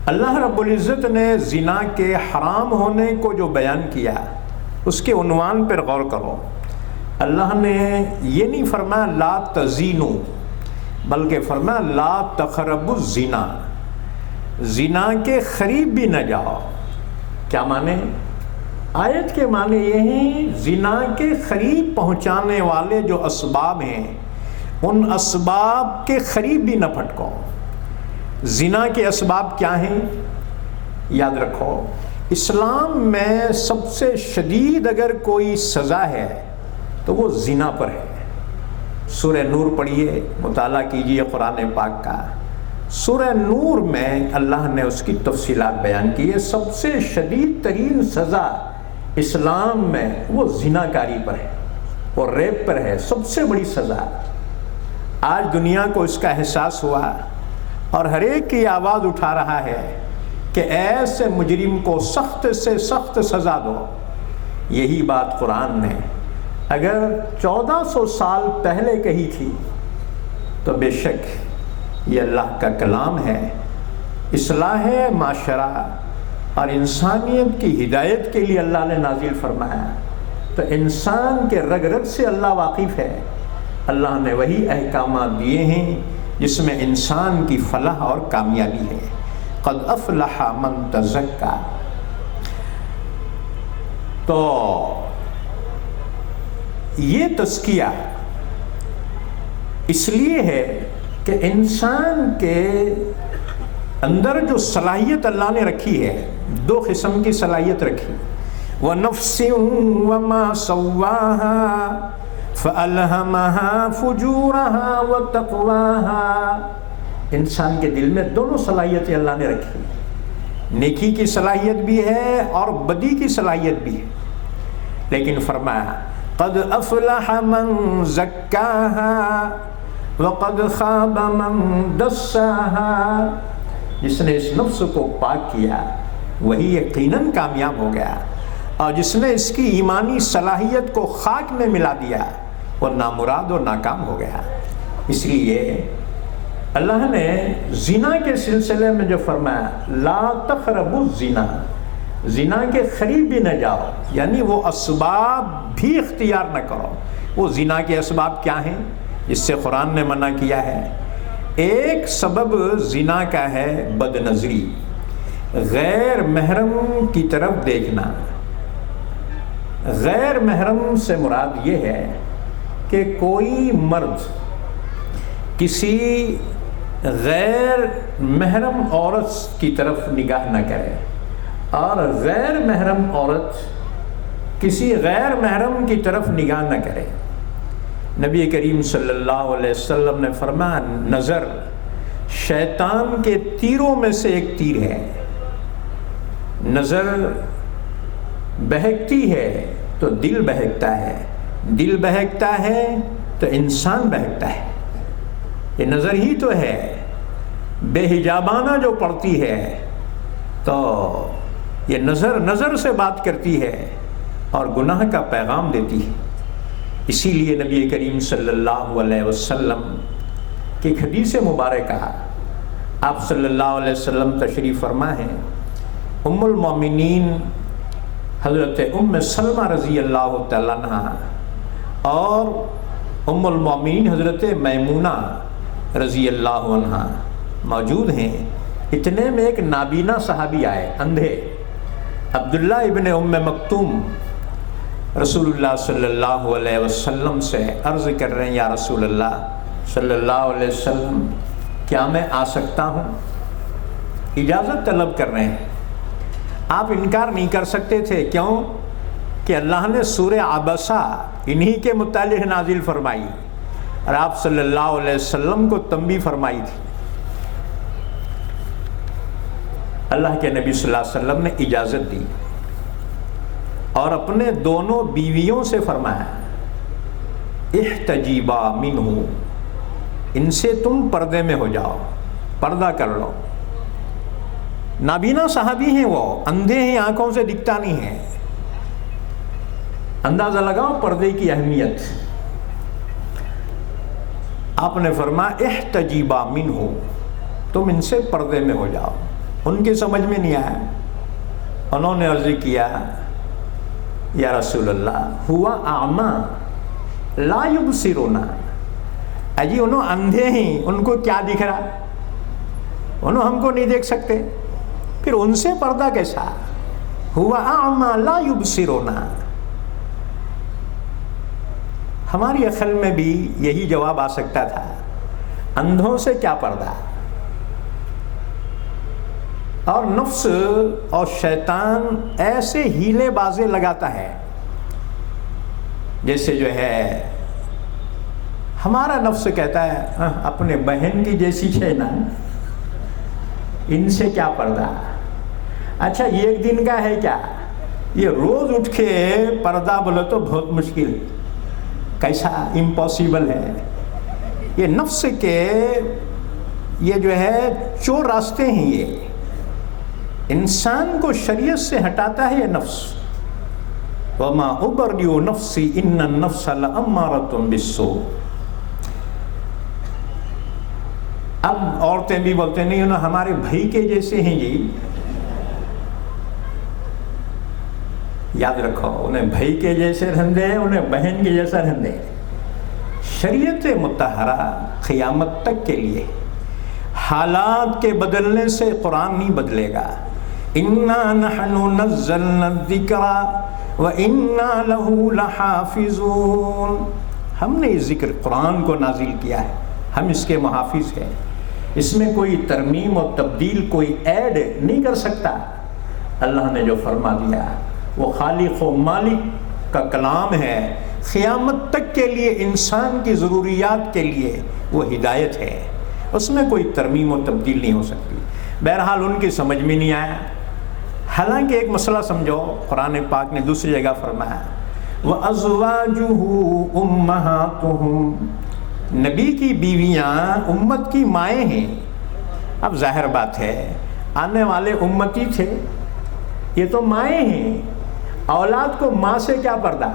اللہ رب العزت نے زنا کے حرام ہونے کو جو بیان کیا، اس کے عنوان پر غور کرو۔ اللہ نے یہ نہیں فرمایا لا تزینوا، بلکہ فرمایا لا تقربوا الزنا، زنا کے قریب بھی نہ جاؤ۔ کیا معنی؟ آیت کے معنی یہ ہیں زنا کے قریب پہنچانے والے جو اسباب ہیں، ان اسباب کے قریب بھی نہ پھٹکو۔ زنا کے اسباب کیا ہیں؟ یاد رکھو، اسلام میں سب سے شدید اگر کوئی سزا ہے تو وہ زنا پر ہے۔ سورہ نور پڑھیے، مطالعہ کیجیے قرآن پاک کا۔ سورہ نور میں اللہ نے اس کی تفصیلات بیان کی ہے۔ سب سے شدید ترین سزا اسلام میں وہ زنا کاری پر ہے، وہ ریپ پر ہے، سب سے بڑی سزا۔ آج دنیا کو اس کا احساس ہوا اور ہر ایک کی آواز اٹھا رہا ہے کہ ایسے مجرم کو سخت سے سخت سزا دو۔ یہی بات قرآن نے اگر 1400 سال پہلے کہی تھی تو بے شک یہ اللہ کا کلام ہے، اصلاح معاشرہ اور انسانیت کی ہدایت کے لیے اللہ نے نازل فرمایا. تو انسان کے رگ رگ سے اللہ واقف ہے. اللہ نے وہی احکامات دیے ہیں جس میں انسان کی فلاح اور کامیابی ہے. قد افلح من تزکا. تو یہ تزکیہ اس لیے ہے کہ انسان کے اندر جو صلاحیت اللہ نے رکھی ہے، دو قسم کی صلاحیت رکھی. وَنَفْسٍ وَمَا سَوَّاهَا فَأَلْهَمَهَا فُجُورَهَا وَتَقْوَاهَا. انسان کے دل میں دونوں صلاحیتیں اللہ نے رکھی. نیکی کی صلاحیت بھی ہے اور بدی کی صلاحیت بھی ہے. لیکن فرمایا قد افلح من زکاها وقد خاب من دساها. جس نے اس نفس کو پاک کیا وہی یقیناً کامیاب ہو گیا، اور جس نے اس کی ایمانی صلاحیت کو خاک میں ملا دیا وہ نامراد اور ناکام ہو گیا. اس لیے اللہ نے زنا کے سلسلے میں جو فرمایا لا تقربوا الزنا، زنا کے قریب بھی نہ جاؤ، یعنی وہ اسباب بھی اختیار نہ کرو. وہ زنا کے اسباب کیا ہیں جس سے قرآن نے منع کیا ہے؟ ایک سبب زنا کا ہے بد نظری، غیر محرم کی طرف دیکھنا. غیر محرم سے مراد یہ ہے کہ کوئی مرد کسی غیر محرم عورت کی طرف نگاہ نہ کرے، اور غیر محرم عورت کسی غیر محرم کی طرف نگاہ نہ کرے. نبی کریم صلی اللہ علیہ وسلم نے فرمایا نظر شیطان کے تیروں میں سے ایک تیر ہے. نظر بہکتی ہے تو دل بہکتا ہے، دل بہکتا ہے تو انسان بہکتا ہے. یہ نظر ہی تو ہے. بے حجابانہ جو پڑتی ہے تو یہ نظر سے بات کرتی ہے اور گناہ کا پیغام دیتی ہے. اسی لیے نبی کریم صلی اللہ علیہ وسلم کی حدیث مبارکہ آپ صلی اللہ علیہ وسلم تشریف فرما ہے. ام المومنین حضرت ام سلمہ رضی اللہ تعالیٰ عنہ اور ام المومنین حضرت میمونہ رضی اللہ عنہ موجود ہیں. اتنے میں ایک نابینا صحابی آئے، اندھے. عبداللہ ابن ام مکتوم رسول اللہ صلی اللہ علیہ وسلم سے عرض کر رہے ہیں یا رسول اللہ صلی اللہ علیہ وسلم کیا میں آ سکتا ہوں؟ اجازت طلب کر رہے ہیں. آپ انکار نہیں کر سکتے تھے. کیوں؟ کہ اللہ نے سورہ عبسہ انہی کے متعلق نازل فرمائی اور آپ صلی اللہ علیہ وسلم کو تنبیہ فرمائی تھی. اللہ کے نبی صلی اللہ علیہ وسلم نے اجازت دی اور اپنے دونوں بیویوں سے فرمایا احتجیبا منہ، ان سے تم پردے میں ہو جاؤ، پردہ کر لو. نابینا صحابی ہیں، وہ اندھے ہیں، آنکھوں سے دکھتا نہیں ہے. اندازہ لگاؤ پردے کی اہمیت. آپ نے فرمایا احتجیبا منہ، تم ان سے پردے میں ہو جاؤ. ان کی سمجھ میں نہیں آیا. انہوں نے عرض کیا یا رسول اللہ ہوا اعمى لا یبصرون. اجی انہوں اندھے ہیں، ان کو کیا دکھ رہا؟ انہوں ہم کو نہیں دیکھ سکتے، پھر ان سے پردہ کیسا؟ ہوا اعمى لا یبصرون. ہماری عقل میں بھی یہی جواب آ سکتا تھا، اندھوں سے کیا پردہ؟ اور نفس اور شیطان ایسے ہیلے بازے لگاتا ہے جیسے جو ہے ہمارا نفس کہتا ہے اپنے بہن کی جیسی ہے نا، ان سے کیا پردہ؟ اچھا یہ ایک دن کا ہے کیا؟ یہ روز اٹھ کے پردہ بولے تو بہت مشکل، کیسا امپاسبل ہے. یہ نفس کے یہ جو ہے چور راستے ہیں، یہ انسان کو شریعت سے ہٹاتا ہے یہ نفس. وما ابرئ نفسی ان النفس لامارۃ بالسوء. اب عورتیں بھی بولتے نہیں انہوں ہمارے بھائی کے جیسے ہیں جی. یاد رکھو انہیں بھائی کے جیسے رہن دے، انہیں بہن کے جیسا رہن دے. شریعت مطہرہ قیامت تک کے لیے، حالات کے بدلنے سے قرآن نہیں بدلے گا. اِنَّا نَحْنُ نَزَّلْنَا الذِّكْرَ وَإِنَّا لَهُ لَحَافِظُونَ. ہم نے اس ذکر قرآن کو نازل کیا ہے، ہم اس کے محافظ ہیں. اس میں کوئی ترمیم و تبدیل کوئی ایڈ نہیں کر سکتا. اللہ نے جو فرما دیا وہ خالق و مالک کا کلام ہے، قیامت تک کے لیے انسان کی ضروریات کے لیے وہ ہدایت ہے، اس میں کوئی ترمیم و تبدیل نہیں ہو سکتی. بہرحال ان کی سمجھ میں نہیں آیا. حالانکہ ایک مسئلہ سمجھو، قرآن پاک نے دوسری جگہ فرمایا وَأَزْوَاجُهُ أُمَّهَاتُهُمْ، نبی کی بیویاں امت کی مائیں ہیں. اب ظاہر بات ہے آنے والے امتی تھے، یہ تو مائیں ہیں، اولاد کو ماں سے کیا پردہ.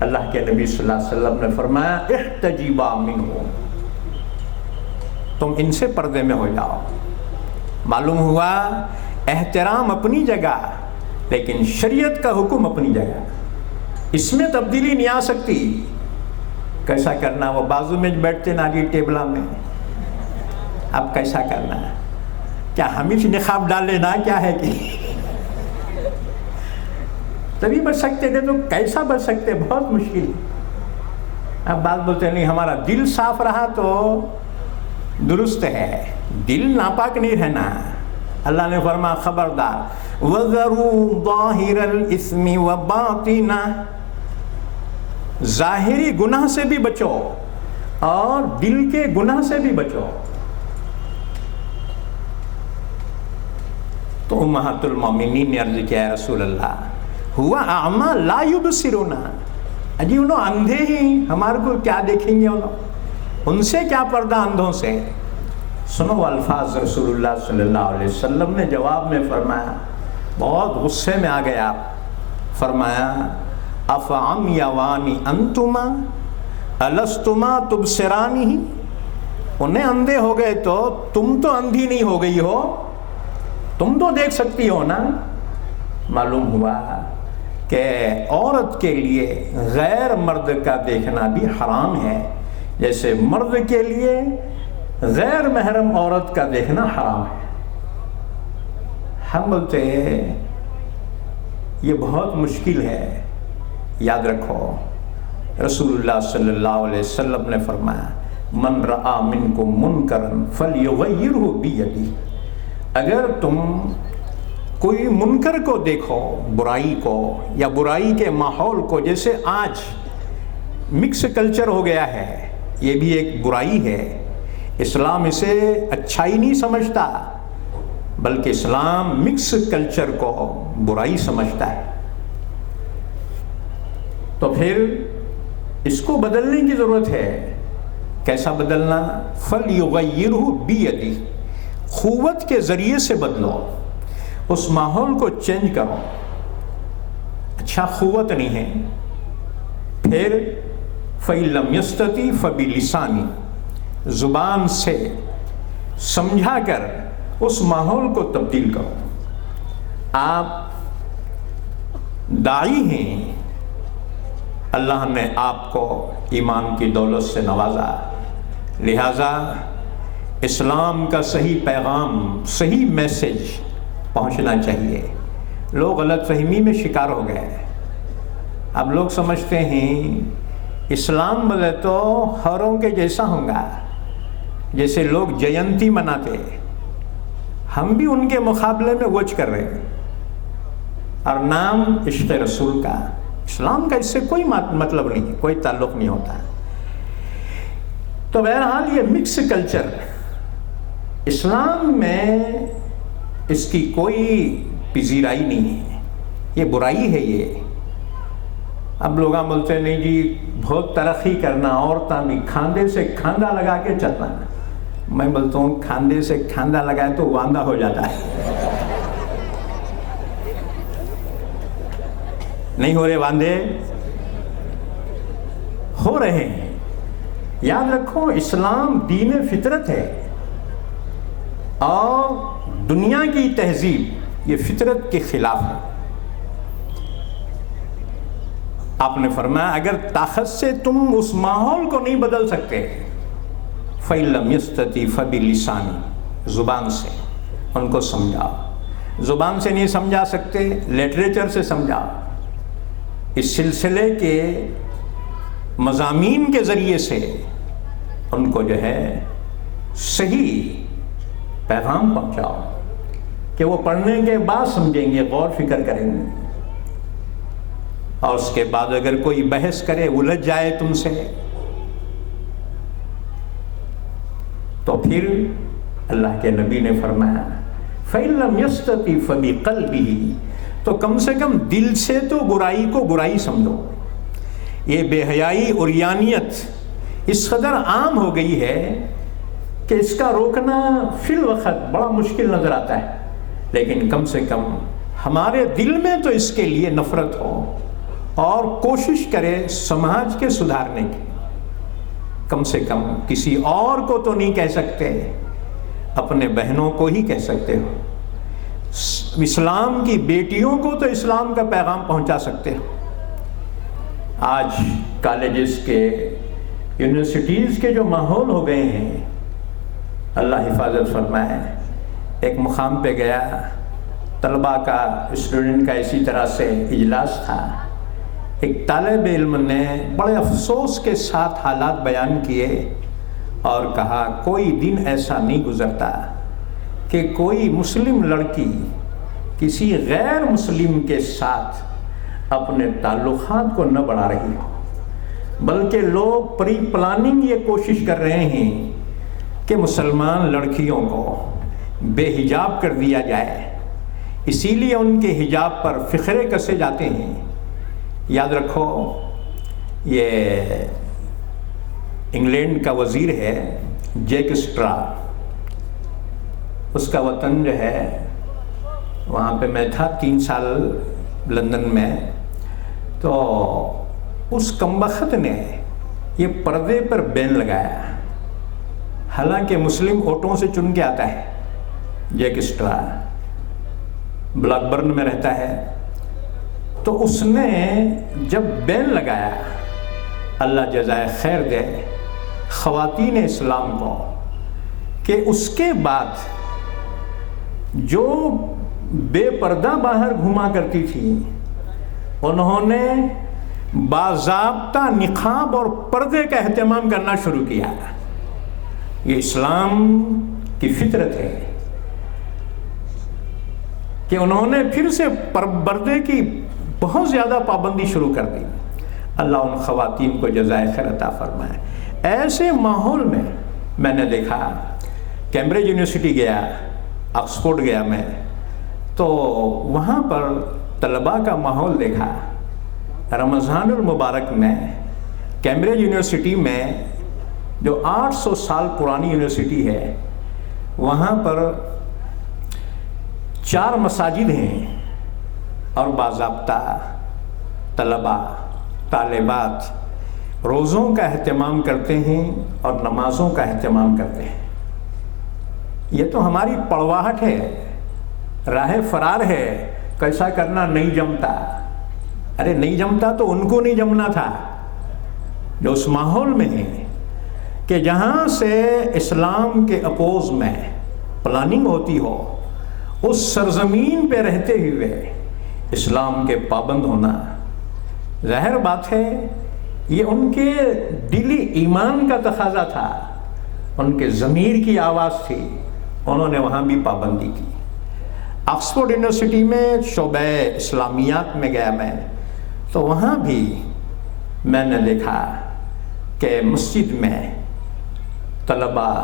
اللہ کے نبی صلی اللہ علیہ وسلم نے فرمایا احتجبا منہم، تم ان سے پردے میں ہو جاؤ. معلوم ہوا احترام اپنی جگہ لیکن شریعت کا حکم اپنی جگہ، اس میں تبدیلی نہیں آ سکتی. کیسا کرنا، وہ بازو میں بیٹھتے نا جی ٹیبلہ میں، اب کیسا کرنا، کیا ہمیشہ نقاب ڈال لینا کیا ہے کہ تبھی بچ سکتے تھے، تو کیسا بچ سکتے، بہت مشکل. اب بات بولتے نہیں ہمارا دل صاف رہا تو درست ہے، دل ناپاک نہیں رہنا. اللہ نے فرمایا خبردار وَذَرُوا ظَاهِرَ الْإِثْمِ وَبَاطِنَهُ، ظاہری گناہ سے بھی بچو اور دل کے گناہ سے بھی بچو. تو امہات المومنین نے عرض کیا رسول اللہ ہوا اعمیٰ لا یبصرون، اجی انہوں اندھے ہی ہمارے کو کیا دیکھیں گے، ان سے کیا پردہ اندھوں سے. سنو الفاظ رسول اللہ صلی اللہ علیہ وسلم نے جواب میں فرمایا، بہت غصے میں آ گئے آپ. فرمایا افعمیوانی انتما الستما تبصرانی، انہیں اندھے ہو گئے تو تم تو اندھی نہیں ہو گئی ہو، تم تو دیکھ سکتی ہو نا. معلوم ہوا کہ عورت کے لیے غیر مرد کا دیکھنا بھی حرام ہے، جیسے مرد کے لیے غیر محرم عورت کا دیکھنا حرام ہے. ہم بولتے ہیں یہ بہت مشکل ہے. یاد رکھو رسول اللہ صلی اللہ علیہ وسلم نے فرمایا من رآ منکم منکرا فلیغیرہ بیدہ، اگر تم کوئی منکر کو دیکھو، برائی کو یا برائی کے ماحول کو، جیسے آج مکس کلچر ہو گیا ہے، یہ بھی ایک برائی ہے. اسلام اسے اچھائی نہیں سمجھتا بلکہ اسلام مکس کلچر کو برائی سمجھتا ہے. تو پھر اس کو بدلنے کی ضرورت ہے. کیسا بدلنا؟ فَلْيُغَيِّرْهُ بِيَدِهِ، قوت کے ذریعے سے بدلو، اس ماحول کو چینج کرو. اچھا قوت نہیں ہے، پھر فَإِن لَمْ يَسْتَطِعْ فَبِلِسَانِهِ، زبان سے سمجھا کر اس ماحول کو تبدیل کرو. آپ داعی ہیں، اللہ نے آپ کو ایمان کی دولت سے نوازا، لہذا اسلام کا صحیح پیغام، صحیح میسج پہنچنا چاہیے. لوگ غلط فہمی میں شکار ہو گئے. اب لوگ سمجھتے ہیں اسلام بولے تو ہروں کے جیسا ہوں گا، جیسے لوگ جینتی مناتے، ہم بھی ان کے مقابلے میں وچ کر رہے ہیں، اور نام عشق رسول کا. اسلام کا اس سے کوئی مطلب نہیں، کوئی تعلق نہیں ہوتا. تو بہرحال یہ مکس کلچر اسلام میں اس کی کوئی پذیرائی نہیں ہے، یہ برائی ہے. یہ اب لوگ بولتے نہیں جی بہت ترقی کرنا، عورتیں بھی کھاندے سے کھاندہ لگا کے چلنا. میں بولتا ہوں کھاندے سے کھاندہ لگائے تو واندہ ہو جاتا ہے. نہیں ہو رہے واندے؟ ہو رہے ہیں. یاد رکھو اسلام دین فطرت ہے، اور دنیا کی تہذیب یہ فطرت کے خلاف ہے. آپ نے فرمایا اگر طاقت سے تم اس ماحول کو نہیں بدل سکتے فَإِن لَمْ يَسْتَطِعْ فَبِلِسَانِهِ، زبان سے ان کو سمجھاؤ. زبان سے نہیں سمجھا سکتے، لٹریچر سے سمجھاؤ، اس سلسلے کے مضامین کے ذریعے سے ان کو جو ہے صحیح پیغام پہنچاؤ کہ وہ پڑھنے کے بعد سمجھیں گے، غور فکر کریں گے. اور اس کے بعد اگر کوئی بحث کرے، الجھ جائے تم سے، تو پھر اللہ کے نبی نے فرمایا فَإِن لَمْ يَسْتَطِعْ فَبِقَلْبِهِ، تو کم سے کم دل سے تو برائی کو برائی سمجھو. یہ بے حیائی اور یانیت اس قدر عام ہو گئی ہے کہ اس کا روکنا فی الوقت بڑا مشکل نظر آتا ہے، لیکن کم سے کم ہمارے دل میں تو اس کے لیے نفرت ہو اور کوشش کرے سماج کے سدھارنے کی. کم سے کم کسی اور کو تو نہیں کہہ سکتے، اپنے بہنوں کو ہی کہہ سکتے ہو. اسلام کی بیٹیوں کو تو اسلام کا پیغام پہنچا سکتے ہو. آج کالجز کے، یونیورسٹیز کے جو ماحول ہو گئے ہیں، اللہ حفاظت فرمائے. ایک مقام پہ گیا، طلباء کا، اسٹوڈنٹ کا اسی طرح سے اجلاس تھا. ایک طالب علم نے بڑے افسوس کے ساتھ حالات بیان کیے اور کہا کوئی دن ایسا نہیں گزرتا کہ کوئی مسلم لڑکی کسی غیر مسلم کے ساتھ اپنے تعلقات کو نہ بڑھا رہی ہو، بلکہ لوگ پری پلاننگ یہ کوشش کر رہے ہیں کہ مسلمان لڑکیوں کو بے حجاب کر دیا جائے. اسی لیے ان کے حجاب پر فخرے کسے جاتے ہیں. یاد رکھو، یہ انگلینڈ کا وزیر ہے جیک اسٹرا، اس کا وطن جو ہے، وہاں پہ میں تھا 3 سال لندن میں. تو اس کمبخت نے یہ پردے پر بین لگایا، حالانکہ مسلم ووٹوں سے چن کے آتا ہے. جیک اسٹرا بلیک برن میں رہتا ہے. تو اس نے جب بین لگایا، اللہ جزائے خیر دے خواتین اسلام کو، کہ اس کے بعد جو بے پردہ باہر گھوما کرتی تھی، انہوں نے باضابطہ نقاب اور پردے کا اہتمام کرنا شروع کیا. یہ اسلام کی فطرت ہے کہ انہوں نے پھر سے پردے کی بہت زیادہ پابندی شروع کر دی. اللہ ان خواتین کو جزائے خیر عطا فرمائے. ایسے ماحول میں نے دیکھا، کیمبرج یونیورسٹی گیا، آکسفورڈ گیا میں، تو وہاں پر طلباء کا ماحول دیکھا. رمضان المبارک میں کیمبرج یونیورسٹی میں جو 800 سال پرانی یونیورسٹی ہے، وہاں پر 4 مساجد ہیں اور باضابطہ طلباء طالبات روزوں کا اہتمام کرتے ہیں اور نمازوں کا اہتمام کرتے ہیں. یہ تو ہماری پڑواہٹ ہے، راہ فرار ہے، کیسا کرنا نہیں جمتا. ارے نہیں جمتا تو ان کو نہیں جمنا تھا جو اس ماحول میں ہیں کہ جہاں سے اسلام کے اپوز میں پلاننگ ہوتی ہو، اس سرزمین پہ رہتے ہوئے اسلام کے پابند ہونا. ظاہر بات ہے یہ ان کے دلی ایمان کا تقاضا تھا، ان کے ضمیر کی آواز تھی، انہوں نے وہاں بھی پابندی کی. آکسفورڈ یونیورسٹی میں شعبہ اسلامیات میں گیا میں، تو وہاں بھی میں نے دیکھا کہ مسجد میں طلباء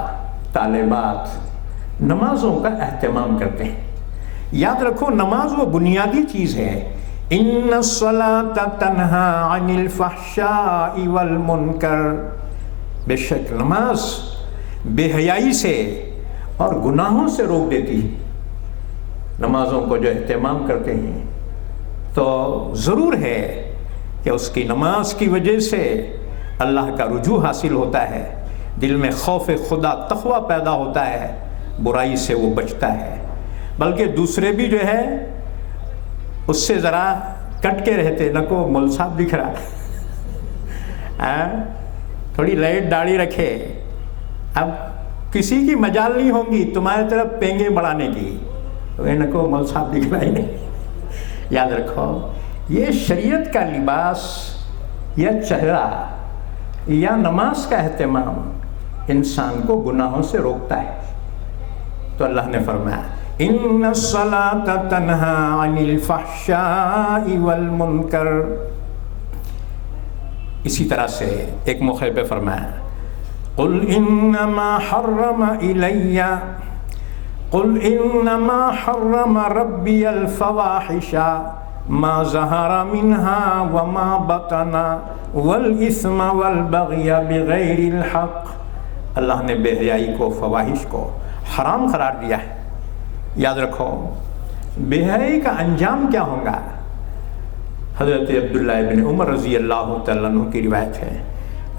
طالبات نمازوں کا اہتمام کرتے ہیں. یاد رکھو، نماز وہ بنیادی چیز ہے. ان الصلاۃ تنہا عن الفحشاء والمنکر، بے شک نماز بے حیائی سے اور گناہوں سے روک دیتی ہے. نمازوں کو جو اہتمام کرتے ہیں تو ضرور ہے کہ اس کی نماز کی وجہ سے اللہ کا رجوع حاصل ہوتا ہے، دل میں خوف خدا تقوی پیدا ہوتا ہے، برائی سے وہ بچتا ہے. بلکہ دوسرے بھی جو ہے اس سے ذرا کٹ کے رہتے، نہ کو مول صاحب دکھ رہا، تھوڑی لائٹ داڑھی رکھے، اب کسی کی مجال نہیں ہوگی تمہارے طرف پینگے بڑھانے کی، نہ کو مول صاحب دکھ رہا ہی نہیں۔ یاد رکھو یہ شریعت کا لباس یا چہرہ یا نماز کا اہتمام انسان کو گناہوں سے روکتا ہے۔ تو اللہ نے فرمایا ان الصلاۃ تنہا عن الفحشاء والمنکر۔ اسی طرح سے ایک موقع پہ فرمایا قل انما حرم ربی الفواحش ما ظہر منها وما بطن والاثم والبغی بغیر الحق۔ اللہ نے بے حیائی کو، فواحش کو حرام قرار دیا ہے۔ یاد رکھو بے حیائی کا انجام کیا ہوگا؟ حضرت عبداللہ ابن عمر رضی اللہ تعالیٰ عنہ کی روایت ہے،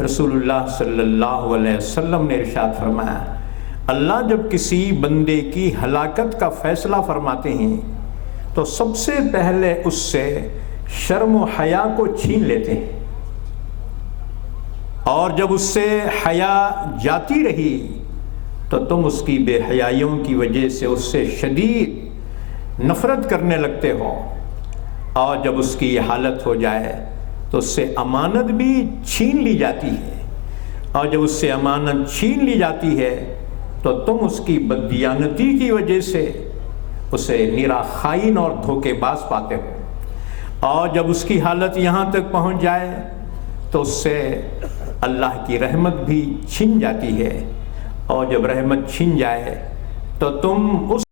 رسول اللہ صلی اللہ علیہ وسلم نے ارشاد فرمایا اللہ جب کسی بندے کی ہلاکت کا فیصلہ فرماتے ہیں تو سب سے پہلے اس سے شرم و حیا کو چھین لیتے ہیں، اور جب اس سے حیا جاتی رہی تو تم اس کی بے حیائیوں کی وجہ سے اس سے شدید نفرت کرنے لگتے ہو، اور جب اس کی یہ حالت ہو جائے تو اس سے امانت بھی چھین لی جاتی ہے، اور جب اس سے امانت چھین لی جاتی ہے تو تم اس کی بددیانتی کی وجہ سے اسے نیرا خائن اور دھوکے باز پاتے ہو، اور جب اس کی حالت یہاں تک پہنچ جائے تو اس سے اللہ کی رحمت بھی چھن جاتی ہے، اور جب رحمت چھن جائے تو تم اس